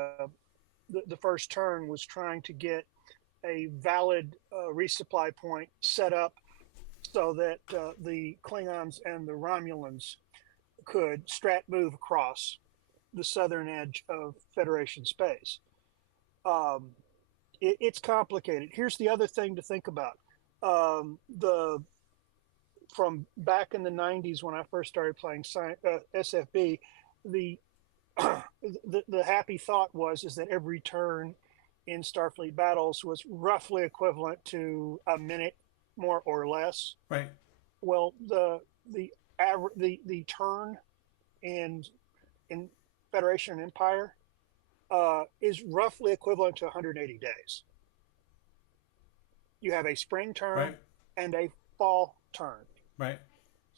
first turn was trying to get a valid resupply point set up so that the Klingons and the Romulans could strat move across the southern edge of Federation space. It's complicated. Here's the other thing to think about. From back in the 90s when I first started playing SFB, the happy thought was that every turn in Starfleet battles was roughly equivalent to a minute more or less. Right. Well, the turn in Federation and Empire is roughly equivalent to 180 days. You have a spring turn and a fall turn. Right.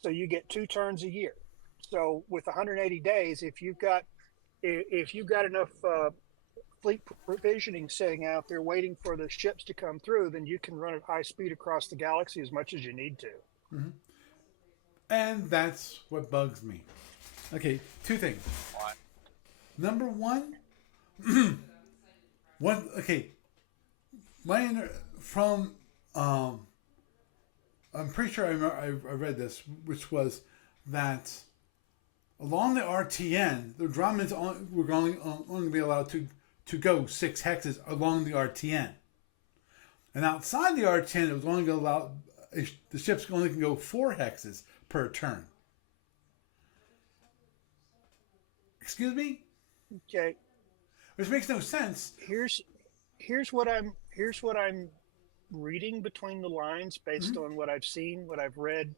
So you get 2 turns a year. So with 180 days, if you've got enough fleet provisioning sitting out there waiting for the ships to come through, then you can run at high speed across the galaxy as much as you need to. Mm-hmm. And that's what bugs me. Okay, 2 things. What? Number 1, what? Okay, I'm pretty sure I read this, which was that along the RTN, the Andromedans were only be allowed to go 6 hexes along the RTN, and outside the RTN, it was only going to allow the ships only can go 4 hexes per turn. Excuse me? Okay. Which makes no sense. Here's what I'm reading between the lines based on what I've seen, what I've read,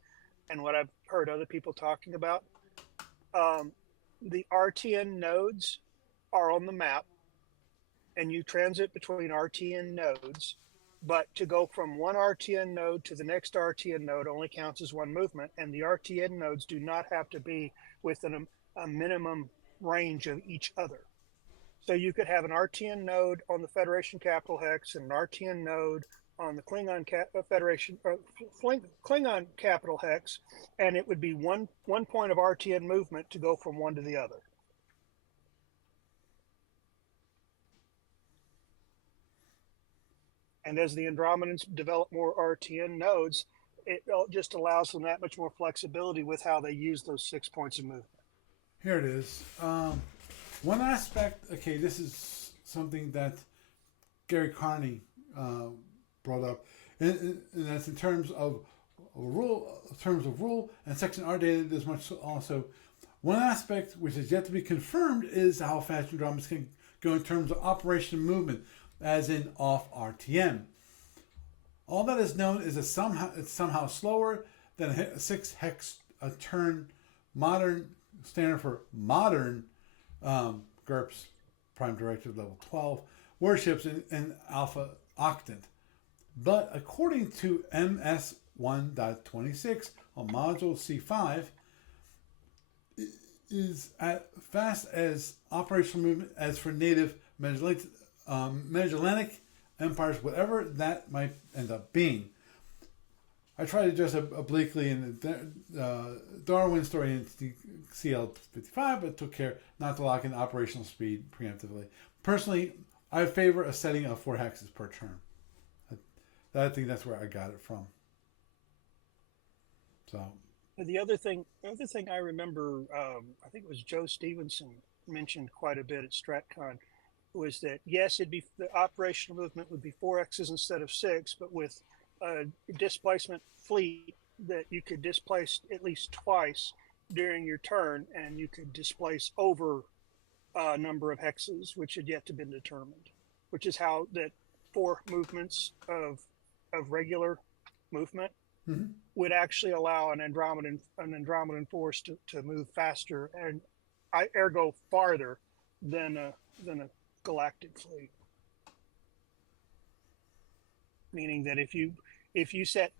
and what I've heard other people talking about. The RTN nodes are on the map, and you transit between RTN nodes. But to go from one RTN node to the next RTN node only counts as one movement, and the RTN nodes do not have to be within a minimum range of each other. So you could have an RTN node on the Federation capital hex and an RTN node on the Klingon Klingon capital hex, and it would be one point of RTN movement to go from one to the other. And as the Andromedans develop more RTN nodes, it just allows them that much more flexibility with how they use those 6 points of movement. Here it is. One aspect, okay, this is something that Gary Carney brought up, and that's in terms of rule and section R data. There's much also. One aspect which is yet to be confirmed is how fast Andromedans can go in terms of operation movement, as in off RTN. All that is known is that it's somehow slower than a 6 hex a turn modern standard for modern GURPS Prime Directive Level 12 warships in Alpha Octant. But according to MS 1.26 on Module C5, is as fast as operational movement as for native Magellanic empires, whatever that might end up being. I tried to dress obliquely in the Darwin story in CL55, but took care not to lock in operational speed preemptively. Personally, I favor a setting of 4 hexes per turn. I think that's where I got it from. So, The other thing I remember, I think it was Joe Stevenson mentioned quite a bit at StratCon, was that yes, it'd be the operational movement would be 4x's instead of 6, but with a displacement fleet that you could displace at least twice during your turn, and you could displace over a number of hexes, which had yet to been determined. Which is how that 4 movements of regular movement would actually allow an Andromedan force to move faster and ergo farther than a galactic fleet. Meaning that if you set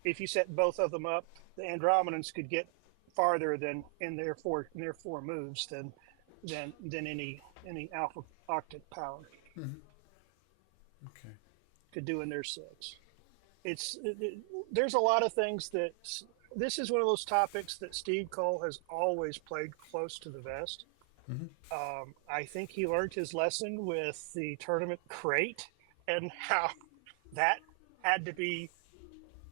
both of them up, the Andromedans could get farther than in their four moves than any alpha octet power okay. could do in their 6. There's a lot of things that this is one of those topics that Steve Cole has always played close to the vest. I think he learned his lesson with the tournament crate and how that had to be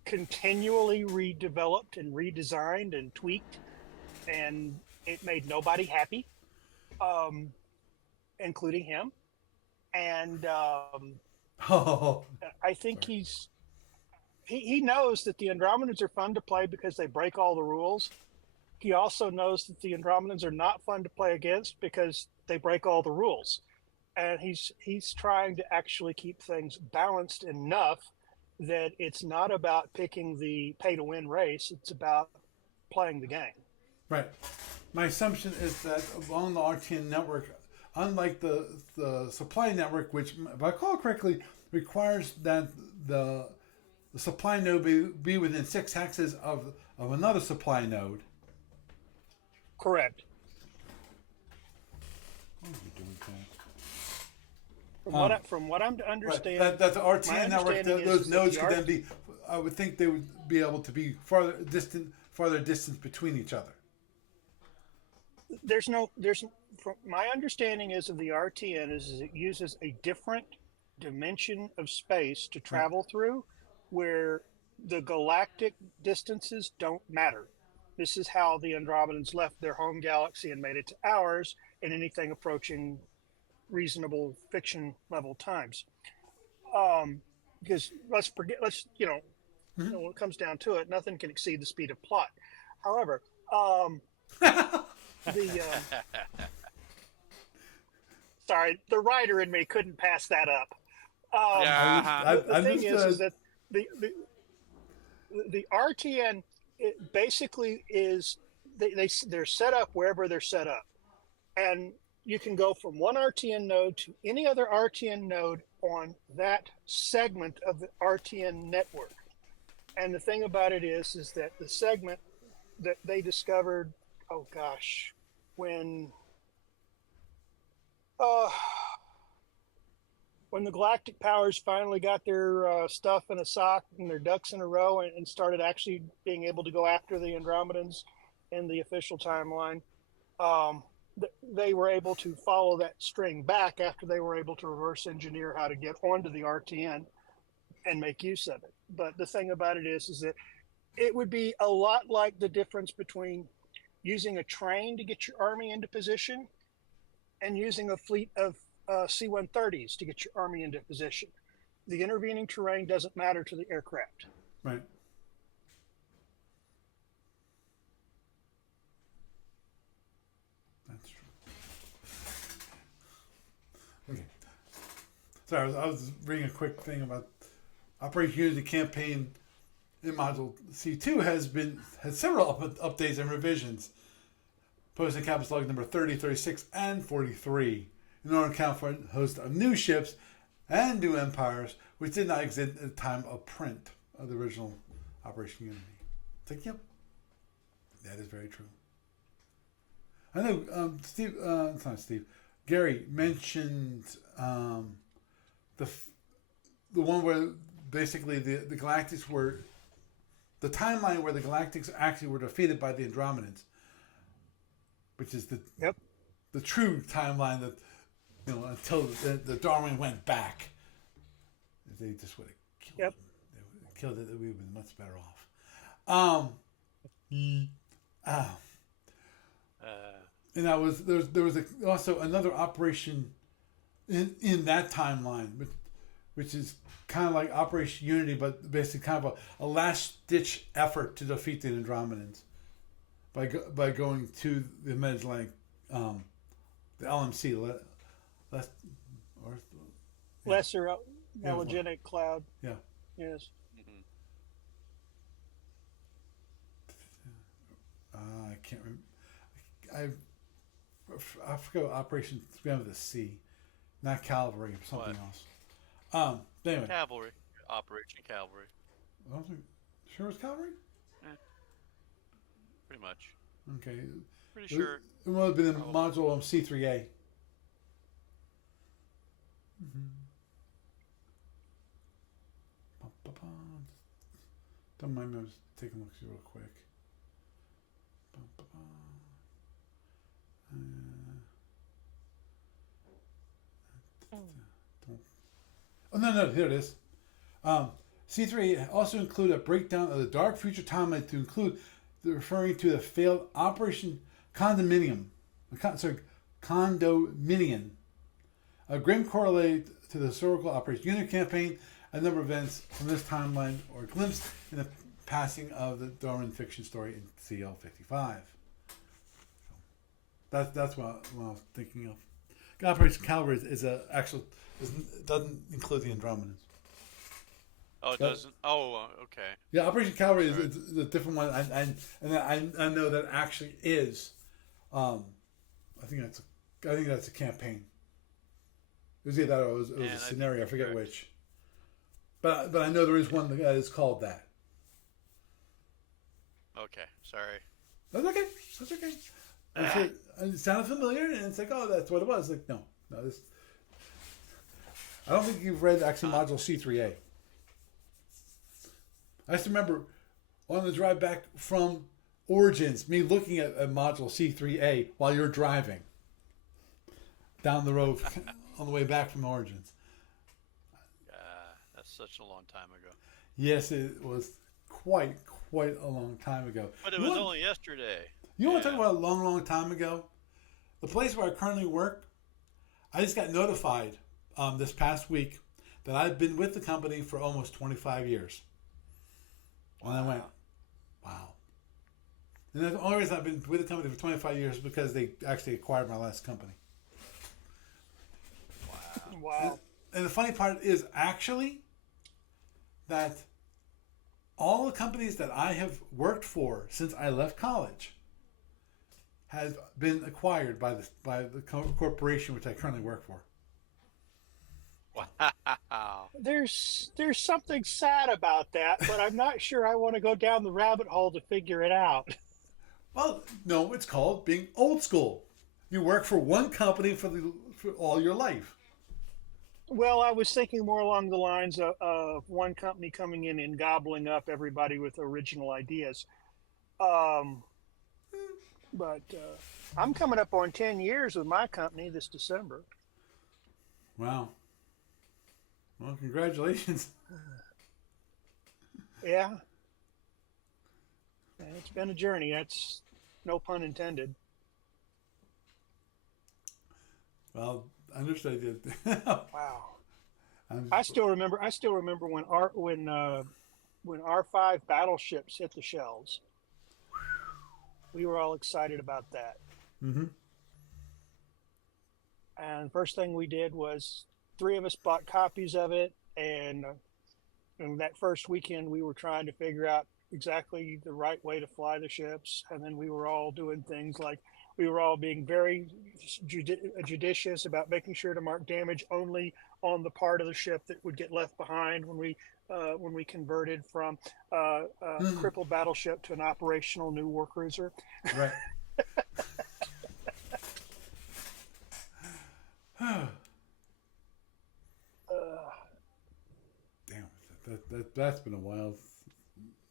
continually redeveloped and redesigned and tweaked, and it made nobody happy, including him. And Oh, I think he knows that the Andromedans are fun to play because they break all the rules. He also knows that the Andromedans are not fun to play against because they break all the rules. And he's trying to actually keep things balanced enough that it's not about picking the pay-to-win race. It's about playing the game. right. My assumption is that along the RTN network, unlike the supply network, which, if I recall correctly, requires that the supply node be within 6 hexes of another supply node. Correct. What are you doing, Ken? From what I'm understanding, Right. That the RTN network, understanding those is that nodes the could then be. I would think they would be able to be farther distance between each other. from my understanding is of the RTN is it uses a different dimension of space to travel through, where the galactic distances don't matter. This is how the Andromedans left their home galaxy and made it to ours in anything approaching reasonable fiction level times. Because when it comes down to it, nothing can exceed the speed of plot. However, the writer in me couldn't pass that up. The thing is that the RTN basically is they're set up wherever they're set up, and you can go from one RTN node to any other RTN node on that segment of the RTN network. And the thing about it is that the segment that they discovered, when the galactic powers finally got their stuff in a sock and their ducks in a row and started actually being able to go after the Andromedans in the official timeline, they were able to follow that string back after they were able to reverse engineer how to get onto the RTN and make use of it. But the thing about it is that it would be a lot like the difference between using a train to get your army into position and using a fleet of C-130s to get your army into position. The intervening terrain doesn't matter to the aircraft. Right. That's true. Okay. Sorry, I was reading a quick thing about Operation Unity campaign in Module C2 has several updates and revisions. Posting campus log number 30, 36, and 43 in order to account for a host of new ships and new empires which did not exist at the time of print of the original Operation Unity. It's like, yep, that is very true. I know it's not Steve. Gary mentioned the one where basically the Galactics were the timeline where the Galactics actually were defeated by the Andromedans, which is the true timeline that until the Darwin went back, if they just would have killed it, we would have been much better off. Ah, Uh, and there was also another operation in that timeline, which is kind of like Operation Unity, but basically kind of a last ditch effort to defeat the Andromedans by going to the Mid-Atlantic, the LMC, less or yeah, Lesser yeah, melagenic cloud. yeah. Yes. mhm. I can't remember. I I forgot what Operation began with a C, not Cavalry, something What? else. Anyway, Cavalry. Operation Cavalry. I don't think sure it was Cavalry. Eh, pretty much. Okay, Pretty it sure. might have been in Probably. module C3A. Don't mind me, I was taking a look real quick. Don't- Oh no, here it is. C3 also include a breakdown of the dark future timeline to include referring to the failed Operation Condominium. Condominium. A grim correlate to the historical Operation Unity campaign, a number of events from this timeline or glimpse in the passing of the Darwin fiction story in CL55. That's what I was thinking of. Operation Calvary is a actual doesn't include the Andromedans. Oh, it But- doesn't. Oh, okay. Yeah, Operation Calvary Right. is a different one. I know that actually is. I think that's a campaign. It was either that or it was And a I think scenario. I you're forget correct. which. But I know there is one that is called that. Okay. Sorry. That's okay. That's okay. It sounded familiar, and it's like, oh, that's what it was. Like, no. This. I don't think you've read actually Module C3A. I just remember on the drive back from Origins, me looking at Module C3A while you're driving down the road on the way back from Origins. That's such a long time ago. Yes, it was quite a long time ago. But it was only yesterday. You want to talk about a long time ago? The place where I currently work, I just got notified this past week that I've been with the company for almost 25 years. And I went, wow. And the only reason I've been with the company for 25 years is because they actually acquired my last company. Wow. And the funny part is actually that all the companies that I have worked for since I left college has been acquired by the corporation which I currently work for. Wow. There's something sad about that, but I'm not sure I want to go down the rabbit hole to figure it out. Well, no, it's called being old school. You work for one company for all your life. Well, I was thinking more along the lines of one company coming in and gobbling up everybody with original ideas. But I'm coming up on 10 years with my company this December. Wow. Well, congratulations. Yeah. And it's been a journey. That's no pun intended. Well, I understand you. Wow. I still remember when R5 battleships hit the shelves. We were all excited about that. Mm-hmm. And first thing we did was three of us bought copies of it, and that first weekend we were trying to figure out exactly the right way to fly the ships, and then we were all doing things like we were all being very judicious about making sure to mark damage only on the part of the ship that would get left behind when we converted from a crippled battleship to an operational new war cruiser. Right. Damn, that's been a while.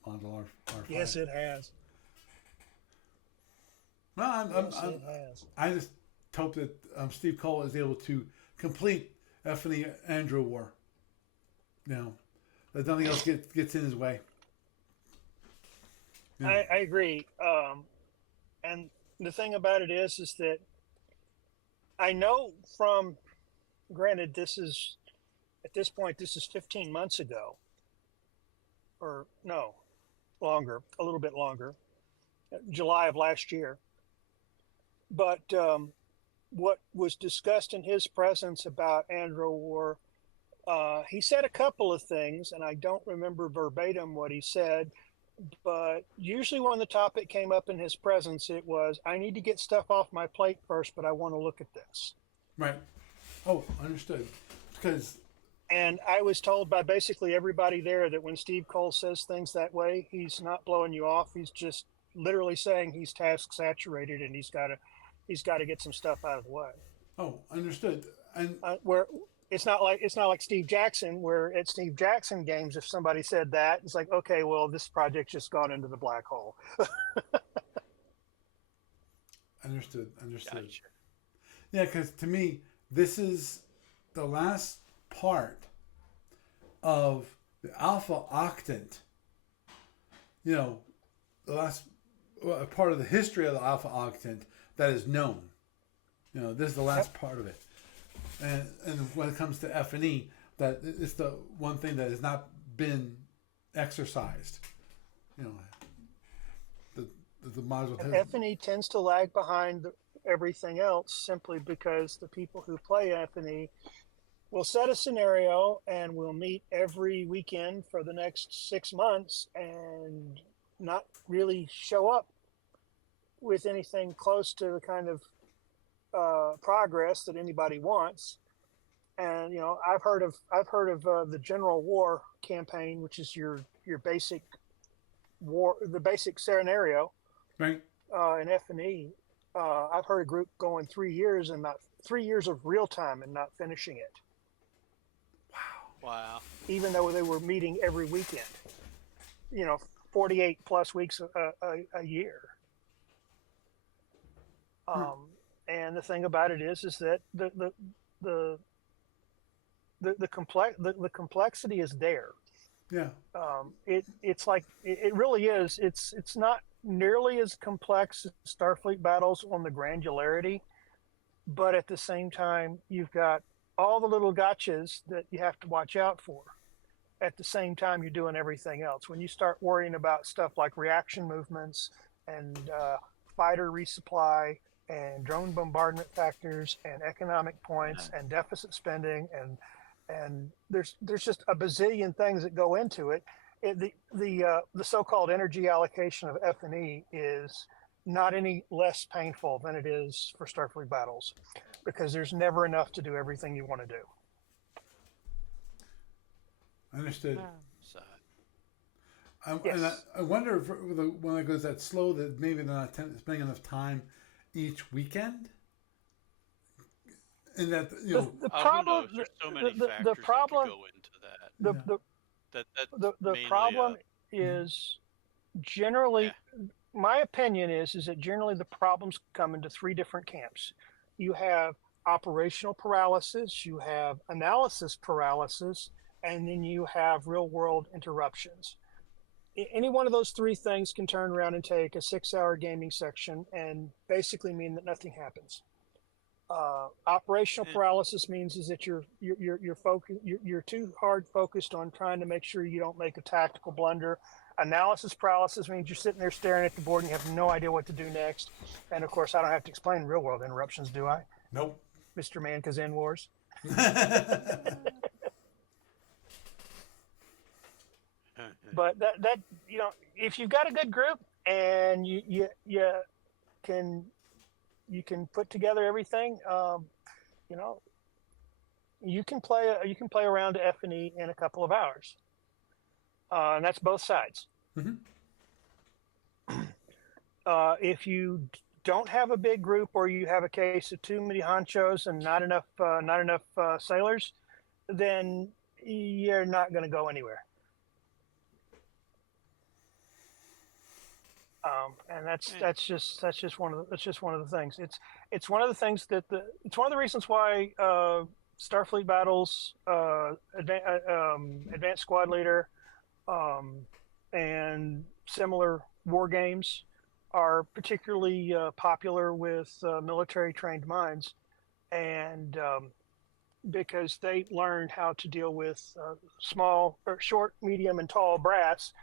Model R5. Yes, it has. Well, Yes, it has. I just hope that Steve Cole is able to complete E Andro War. You know, that nothing else gets in his way. Yeah. I agree. And the thing about it is that I know from, granted, this is at this point, this is 15 months ago, or no, longer, a little bit longer, July of last year. But what was discussed in his presence about Andro War, he said a couple of things, and I don't remember verbatim what he said, but usually when the topic came up in his presence, it was, I need to get stuff off my plate first, but I want to look at this. Right. Oh, understood. Because And I was told by basically everybody there that when Steve Cole says things that way, he's not blowing you off. He's just literally saying he's task saturated and he's got to get some stuff out of the way. oh, understood. And Where it's not like Steve Jackson, where at Steve Jackson games, if somebody said that, it's like, okay, well, this project's just gone into the black hole. understood. Gotcha. Yeah, because to me, this is the last part of the alpha octant. You know, the last part of the history of the alpha octant that is known. You know, this is the last part of it. And when it comes to F&E, that it's the one thing that has not been exercised. You know, the module. F&E tends to lag behind everything else simply because the people who play F&E will set a scenario and we'll meet every weekend for the next 6 months and not really show up with anything close to the kind of progress that anybody wants. And you know, I've heard of the General War campaign, which is your basic war, the basic scenario, Right. in F&E. I've heard a group going 3 years and not 3 years of real time and not finishing it, Wow. even though they were meeting every weekend. You know, 48 plus weeks a year. And the thing about it is that the complexity is there. Yeah. It's like it really is. It's not nearly as complex as Starfleet battles on the granularity, but at the same time, you've got all the little gotchas that you have to watch out for. At the same time, you're doing everything else. When you start worrying about stuff like reaction movements and fighter resupply and drone bombardment factors and economic points and deficit spending and there's just a bazillion things that go into it. The so-called energy allocation of F&E is not any less painful than it is for Starfleet battles, because there's never enough to do everything you want to do. Understood. So, Yes. And I wonder if when it goes that slow, that maybe they're not spending enough time each weekend. And that, you know, The who problem, knows? There's so many the factors problem, that could go into that. That's the mainly problem is generally, my opinion is that generally the problems come into three different camps. You have operational paralysis, you have analysis paralysis, and then you have real world interruptions. Any one of those three things can turn around and take a 6-hour gaming section and basically mean that nothing happens. Operational paralysis means is that you're too hard focused on trying to make sure you don't make a tactical blunder. Analysis paralysis means you're sitting there staring at the board and you have no idea what to do next. And of course, I don't have to explain real world interruptions, do I? nope. Mr. Mankazin Wars. But that you know, if you've got a good group and you can put together everything, you know, you can play around F&E in a couple of hours, and that's both sides. Mm-hmm. If you don't have a big group, or you have a case of too many honchos and not enough sailors, then you're not going to go anywhere. And that's just one of the things. It's one of the things it's one of the reasons why Starfleet battles, Advanced Squad Leader, and similar war games are particularly popular with military trained minds, and because they learned how to deal with small or short, medium, and tall brats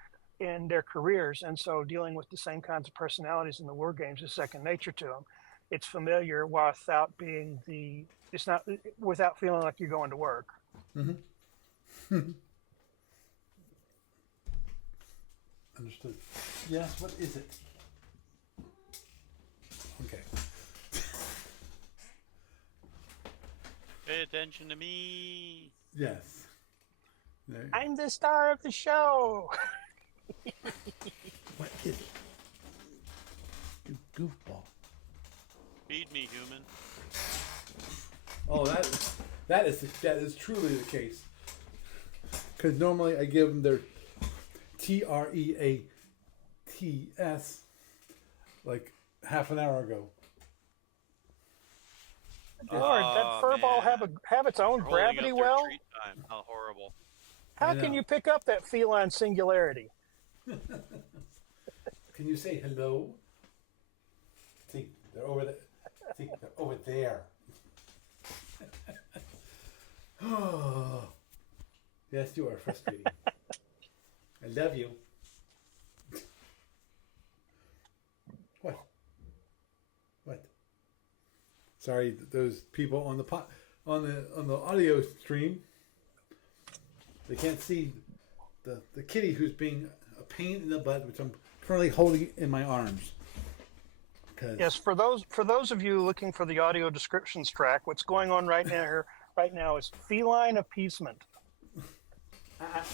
in their careers, and so dealing with the same kinds of personalities in the war games is second nature to them. It's familiar without being it's not without feeling like you're going to work. Understood. Yes, what is it? Okay. Pay attention to me. Yes. There. I'm the star of the show. What is it? You goofball. Feed me, human. Oh, that is truly the case. Because normally I give them their TREATS like half an hour ago. Lord, that furball have its own They're holding gravity up their well? treat time. How horrible. How can you pick up that feline singularity? Can you say hello? See, they're over there. See, they're over there. Oh, yes, you are frustrating. I love you. What? What? Sorry, those people on the on the audio stream. They can't see the kitty who's being a pain in the butt, which I'm currently holding in my arms. Yes, for those of you looking for the audio descriptions track, what's going on right now is feline appeasement.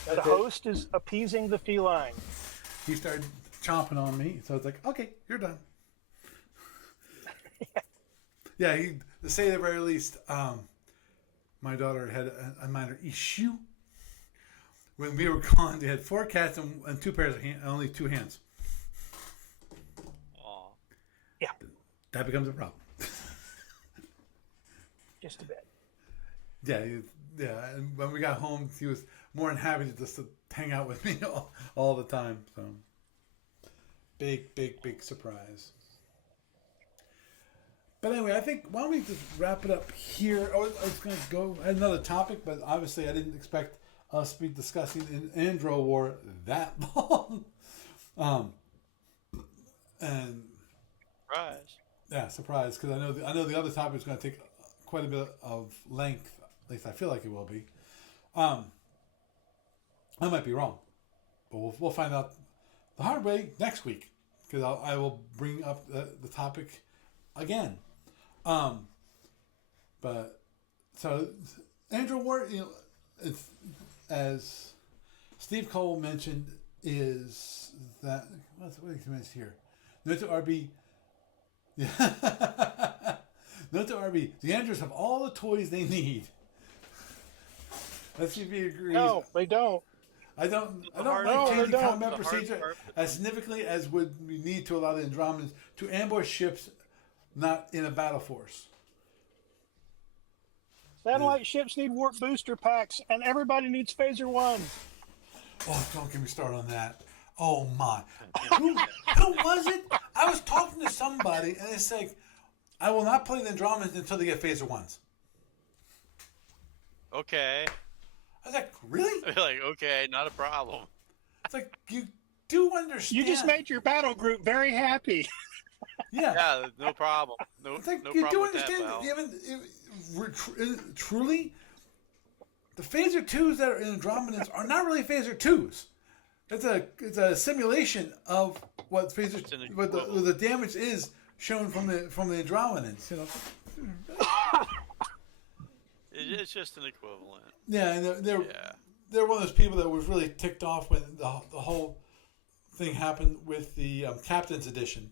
The host is appeasing the feline. He started chomping on me, so it's like, okay, you're done. Yeah, to say the very least, my daughter had a minor issue. When we were gone, they had 4 cats and 2 pairs of hands, only 2 hands. Aw. Yeah, That becomes a problem. just a bit. Yeah. And when we got home, he was more than happy to just hang out with me all the time. So, big surprise. But anyway, I think, why don't we just wrap it up here? I was going to go at another topic, but obviously I didn't expect us to be discussing an Andro War that long. And Surprise. yeah, surprise, because I know the other topic is going to take quite a bit of length. At least I feel like it will be. I might be wrong, but we'll find out the hard way next week, because I will bring up the topic again. But so Andro War, it's, as Steve Cole mentioned, is that what he mentioned here? Note to RB. Yeah. Note to RB. The Andros have all the toys they need. Let's see if he agrees. No, they don't. I don't hard like part- changing don't. combat The hard procedure part- as significantly as would we need to allow the Andromedans to ambush ships not in a battle force. Satellite ships need warp booster packs, and everybody needs phaser one. Oh, don't get me started on that. Oh my. Who was it? I was talking to somebody and it's like, I will not play the Andromedans until they get phaser ones. Okay. I was like, really? Like, okay, not a problem. It's like, you do understand. You just made your battle group very happy. Yeah. Yeah, no problem. No, It's like, no you do problem with that, understand, pal. truly, the phaser 2s that are in Andromedans are not really phaser 2s. It's a simulation of what the damage is shown from the Andromedans. It's just an equivalent. Yeah, and they're one of those people that was really ticked off when the whole thing happened with the Captain's Edition.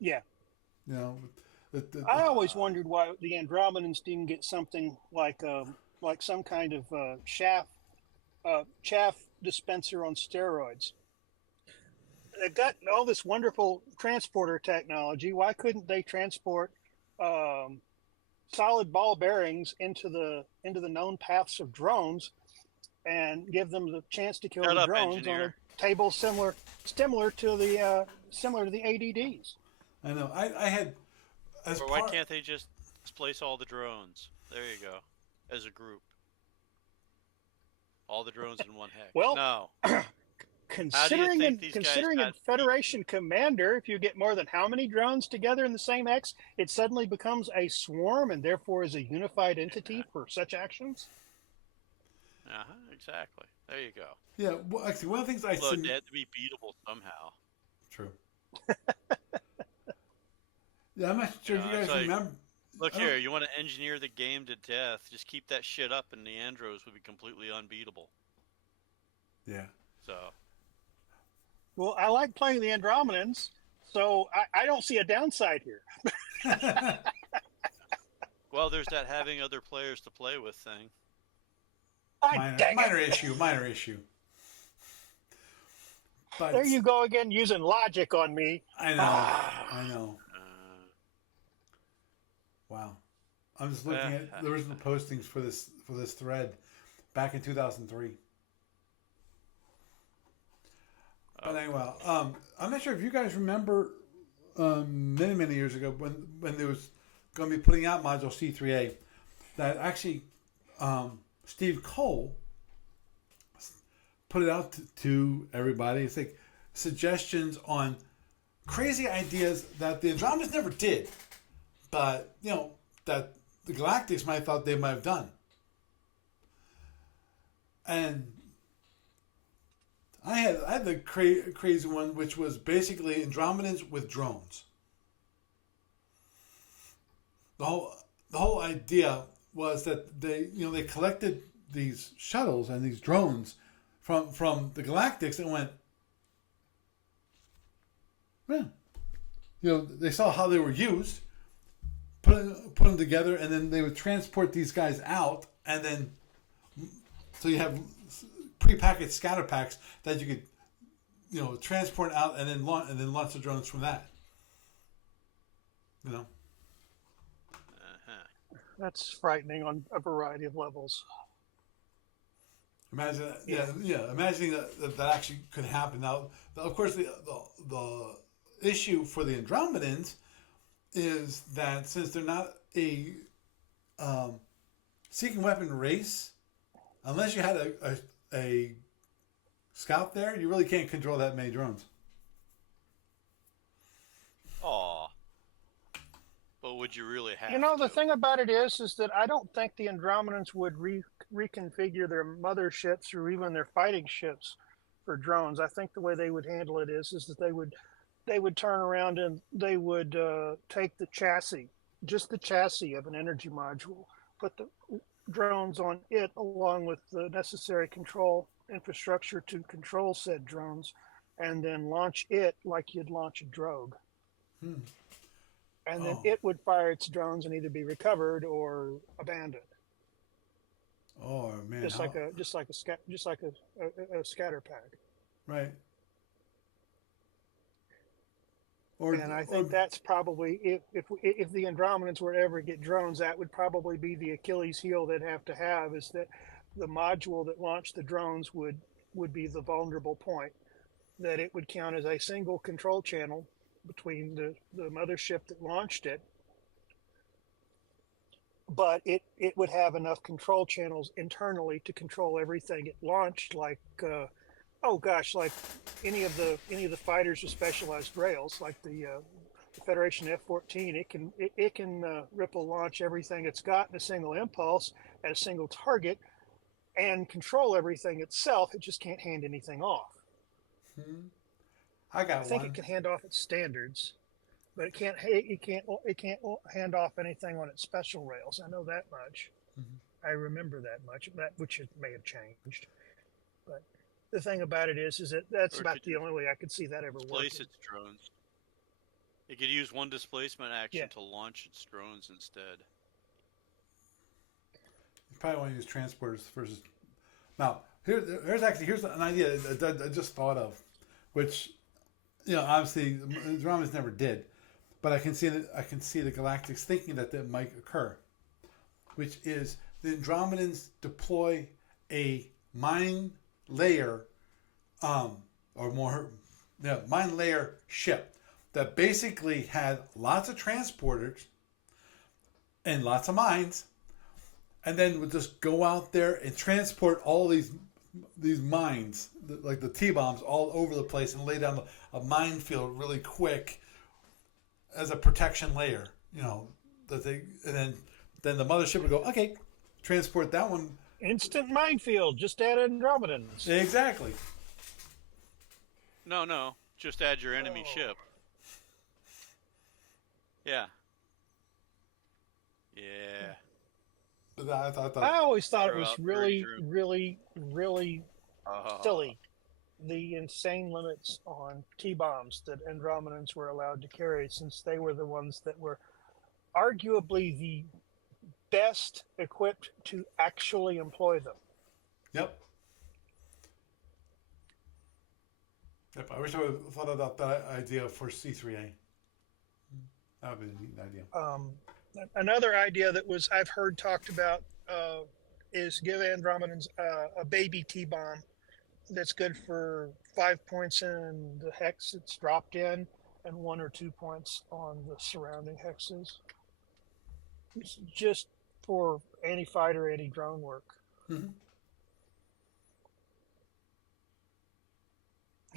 Yeah. I I always wondered why the Andromedans didn't get something like some kind of chaff dispenser on steroids. They've got all this wonderful transporter technology. Why couldn't they transport solid ball bearings into the known paths of drones and give them the chance to kill Shut the up, drones engineer. tables similar to the ADDs. I know. I had as Or why part. can't they just displace all the drones? There you go. As a group. All the drones in one hex. Well, No. Considering think these guys in got Federation Commander, if you get more than how many drones together in the same X, it suddenly becomes a swarm and therefore is a unified entity for such actions. Exactly. There you go. Yeah, well, actually, one of the things I Look, they had to be beatable somehow. True. Yeah, I'm not sure if you guys like, remember. Look here, you want to engineer the game to death, just keep that shit up and the Andros would be completely unbeatable. Yeah. So. Well, I like playing the Andromedans, so I don't see a downside here. Well, there's that having other players to play with thing. Minor issue. But there you go again, using logic on me. I know. Wow. I'm just looking at the original postings for this thread back in 2003. But anyway, I'm not sure if you guys remember many years ago when there was going to be putting out Module C3A that actually Steve Cole put it out to everybody. It's like suggestions on crazy ideas that the Andromedans never did, but that the Galactics might have thought they might have done. And I had the crazy one, which was basically Andromedans with drones. The whole idea was that they collected these shuttles and these drones from the Galactics and went, they saw how they were used, put them together, and then they would transport these guys out, and then so you have prepackaged scatter packs that you could transport out and then launch the drones from that. That's frightening on a variety of levels. Imagine that, imagining that actually could happen. Now, of course, the issue for the Andromedans is that since they're not a seeking weapon race, unless you had a scout there, you really can't control that many drones. Aw. But would you really have the thing about it is that I don't think the Andromedans would reconfigure their motherships or even their fighting ships for drones. I think the way they would handle it is that they would turn around and they would take the chassis, just the chassis of an energy module, put the drones on it along with the necessary control infrastructure to control said drones, and then launch it like you'd launch a drogue. And then it would fire its drones and either be recovered or abandoned. Oh man! Just like a scatter pack. Right. And I think that's probably if the Andromedans were to ever get drones, that would probably be the Achilles heel they'd have to have, is that the module that launched the drones would be the vulnerable point, that it would count as a single control channel between the mothership that launched it, but it would have enough control channels internally to control everything it launched, like like any of the fighters with specialized rails, like the Federation F-14. It can ripple launch everything it's got in a single impulse at a single target and control everything itself. It just can't hand anything off. I think it can hand off its standards, but it can't hand off anything on its special rails. I know that much. I remember that much, which it may have changed. But the thing about it is that that's about the only way I could see that ever working. Displace its drones. It could use one displacement action to launch its drones instead. You probably want to use transporters versus. Now, here's an idea that I just thought of, which, obviously the Andromedans never did, but I can see the Galactics thinking that might occur, which is the Andromedans deploy a mine layer, or more, yeah, mine layer ship that basically had lots of transporters and lots of mines, and then would just go out there and transport all these mines, like the T-bombs, all over the place and lay down a minefield really quick as a protection layer. You know, that they, and then the mothership would go, okay, transport that one. Instant minefield, just add Andromedans. Exactly. No. Just add your enemy ship. Yeah. Yeah. But I thought I always thought it Throw was out really, Drew. really, really Uh, silly, the insane limits on T-bombs that Andromedans were allowed to carry, since they were the ones that were arguably the best equipped to actually employ them. Yep. Yep. I wish I would have thought about that idea for C3A. That would be a neat idea. Another idea that was I've heard talked about is give Andromedans a baby T-bomb that's good for 5 points in the hex it's dropped in, and 1 or 2 points on the surrounding hexes. It's just for anti-fighter, anti-drone work. Mm-hmm.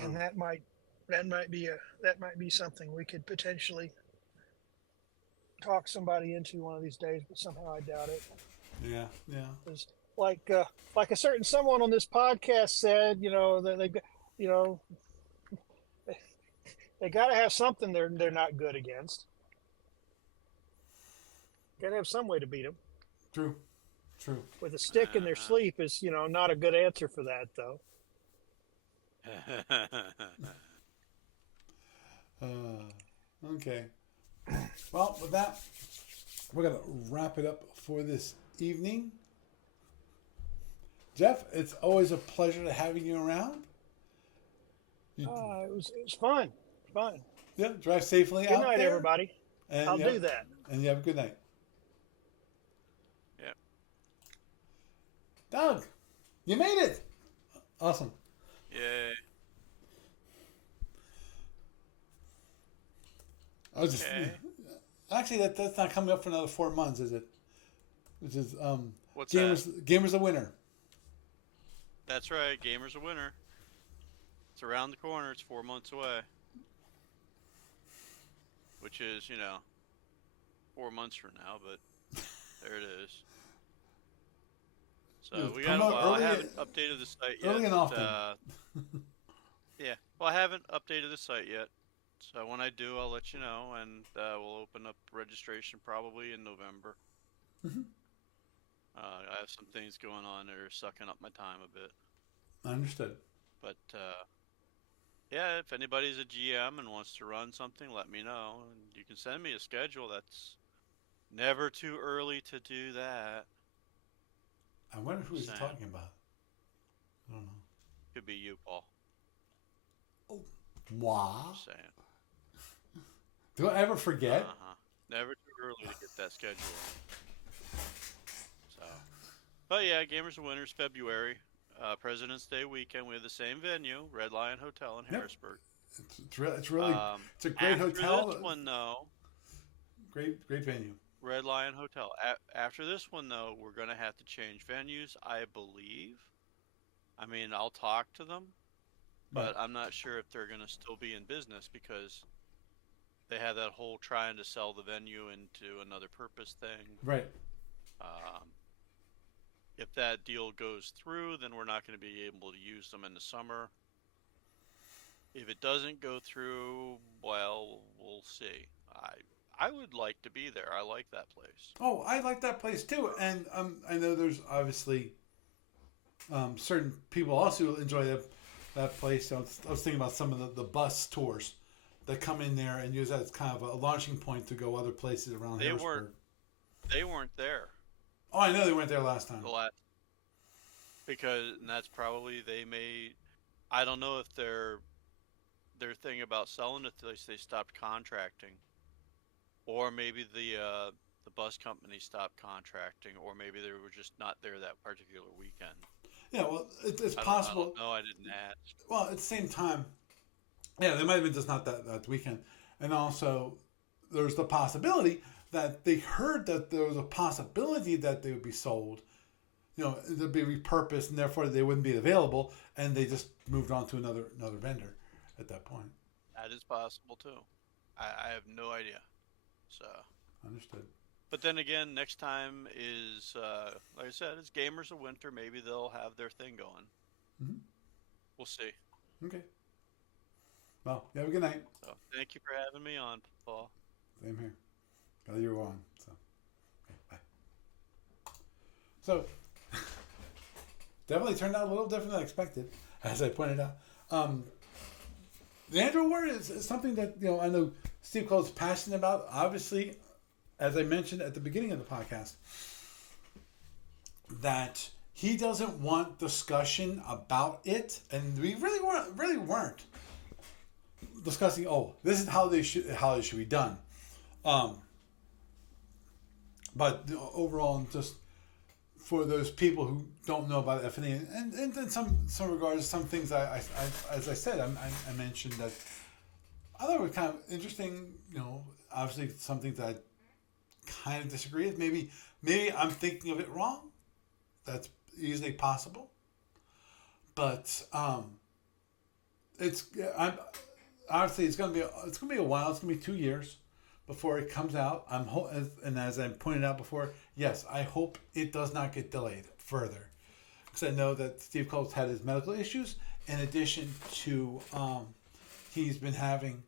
And that might be something we could potentially talk somebody into one of these days, but somehow I doubt it. Yeah. Because like a certain someone on this podcast said, they got to have something they're not good against. Got to have some way to beat them. True. With a stick in their sleep is not a good answer for that, though. Okay. Well, with that, we're going to wrap it up for this evening. Jeff, it's always a pleasure to having you around. It was fun. Yeah, drive safely Good out night, there. everybody. And I'll do that. And you have a good night. yeah. Doug, you made it. Awesome. Yay. I was just Okay. actually that's not coming up for another 4 months, is it? Which is What's Gamers a winner. That's right. Gamer's a winner. It's around the corner. It's 4 months away. Which is, 4 months from now, but there it is. So It's we got a come out while. I early- haven't updated the site yet. early and often. Yeah. Well, I haven't updated the site yet. So when I do, I'll let you know, and we'll open up registration probably in November. Mm-hmm. I have some things going on that are sucking up my time a bit. Understood. But yeah, if anybody's a GM and wants to run something, let me know. And you can send me a schedule. That's never too early to do that. I wonder who he's Sam. talking about. I don't know. Could be you, Paul. Wow. Just saying. Do I ever forget? Never too early to get that schedule. So, but yeah, Gamers and Winners February, President's Day weekend. We have the same venue, Red Lion Hotel in Harrisburg. It's really it's a great after hotel. This one though, great venue. Red Lion Hotel. After this one though, we're gonna have to change venues, I believe. I mean, I'll talk to them, but I'm not sure if they're gonna still be in business because they have that whole trying to sell the venue into another purpose thing. Right. If that deal goes through, then we're not going to be able to use them in the summer. If it doesn't go through, well, we'll see. I would like to be there. I like that place. Oh, I like that place too, and I know there's obviously certain people also enjoy that place. I was thinking about some of the bus tours that come in there and use that as kind of a launching point to go other places around Harrisburg. They weren't there. Oh, I know they weren't there last time. Because and that's probably they may. I don't know if their thing about selling it, they stopped contracting, or maybe the the bus company stopped contracting, or maybe they were just not there that particular weekend. Yeah, well, it's I possible. don't know. I didn't ask. Well, at the same time, yeah, they might have been just not that weekend. And also, there's the possibility that they heard that there was a possibility that they would be sold. They'd be repurposed, and therefore they wouldn't be available, and they just moved on to another vendor at that point. That is possible too. I have no idea. So, Understood. but then again, next time is like I said, it's Gamers of Winter. Maybe they'll have their thing going. Mm-hmm. We'll see. Okay. Well, you have a good night. So, thank you for having me on, Paul. Same here. Glad you were on. So, okay, bye. So, definitely turned out a little different than expected, as I pointed out. The Andro War is something that I know Steve Cole's passionate about. Obviously, as I mentioned at the beginning of the podcast, that he doesn't want discussion about it, and we really weren't discussing. Oh, this is how it should be done. But overall, just for those people who don't know about FNA, and in some regards, some things I as I said, I mentioned that I thought were kind of interesting. Obviously some things that I kind of disagree with. Maybe I'm thinking of it wrong. That's easily possible. But obviously it's gonna be a while. It's gonna be 2 years before it comes out. And as I pointed out before, yes, I hope it does not get delayed further, because I know that Steve Cole's had his medical issues. In addition to, he's been having,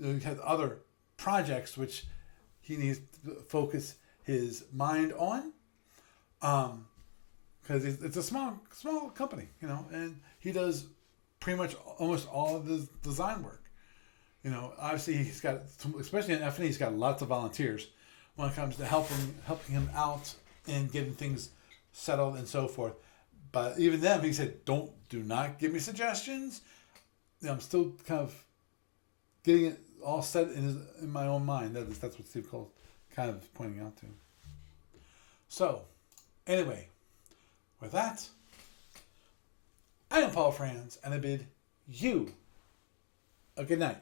he had other projects which he needs to focus his mind on. Because it's a small company, and he does pretty much almost all of the design work. Obviously he's got, especially in FNE, he's got lots of volunteers when it comes to helping him out and getting things settled and so forth. But even then, he said, do not give me suggestions. I'm still kind of getting it all set in my own mind. That's what Steve Cole kind of pointing out to. So, anyway, with that, I am Paul Franz, and I bid you a good night.